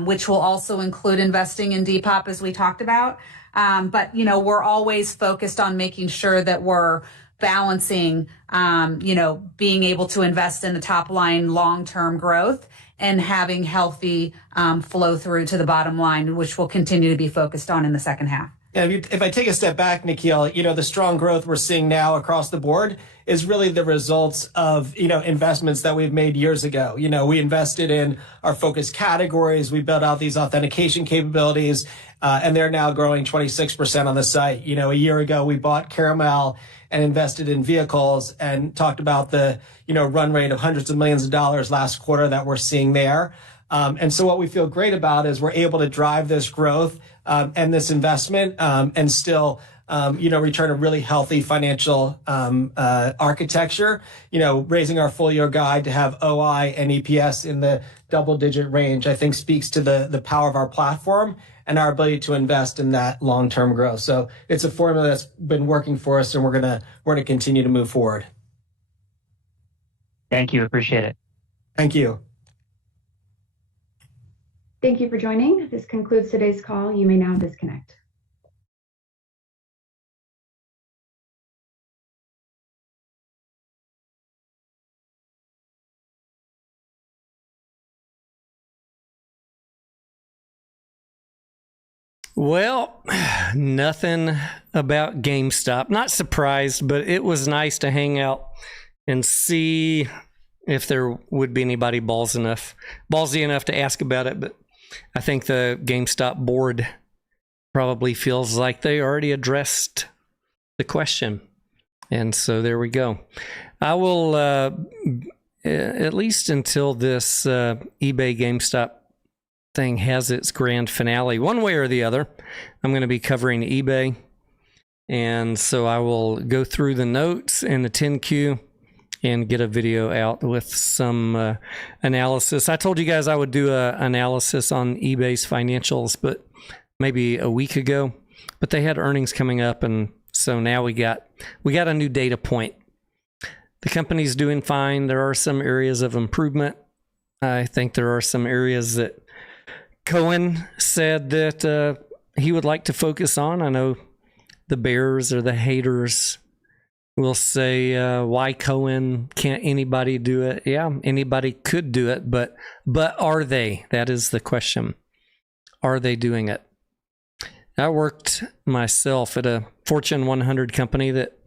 which will also include investing in Depop, as we talked about. But, we're always focused on making sure that we're balancing, being able to invest in the top line long-term growth and having healthy flow through to the bottom line, which we'll continue to be focused on in the second half. Yeah, if I take a step back, Nikhil, the strong growth we're seeing now across the board is really the results of, investments that we've made years ago. We invested in our focus categories. We built out these authentication capabilities, and they're now growing 26% on the site. A year ago, we bought Caramel and invested in vehicles and talked about the, run rate of hundreds of millions of dollars last quarter that we're seeing there. And so what we feel great about is we're able to drive this growth and this investment and still, return a really healthy financial architecture, raising our full year guide to have OI and EPS in the double-digit range, I think speaks to the power of our platform and our ability to invest in that long-term growth. So it's a formula that's been working for us, and we're gonna continue to move forward. Thank you. Appreciate it. Thank you. Thank you for joining. This concludes today's call. You may now disconnect. Well, nothing about GameStop. Not surprised, but it was nice to hang out and see if there would be anybody ballsy enough to ask about it. But I think the GameStop board probably feels like they already addressed the question. And so there we go. I will, at least until this eBay GameStop thing has its grand finale, one way or the other, I'm going to be covering eBay. And so I will go through the notes and the 10Q and get a video out with some analysis. I told you guys I would do an analysis on eBay's financials, but maybe a week ago. But they had earnings coming up, and so now we got a new data point. The company's doing fine. There are some areas of improvement. I think there are some areas that Cohen said that he would like to focus on. I know the bears or the haters will say, why Cohen? Can't anybody do it? Yeah, anybody could do it, but are they? That is the question. Are they doing it? I worked myself at a Fortune 100 company that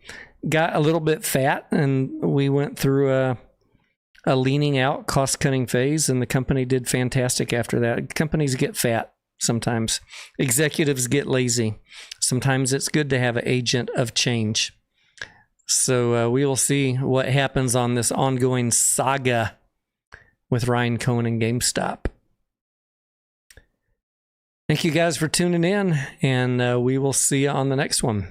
got a little bit fat, and we went through a leaning out, cost-cutting phase, and the company did fantastic after that. Companies get fat sometimes. Executives get lazy. Sometimes it's good to have an agent of change. So we will see what happens on this ongoing saga with Ryan Cohen and GameStop. Thank you guys for tuning in, and we will see you on the next one.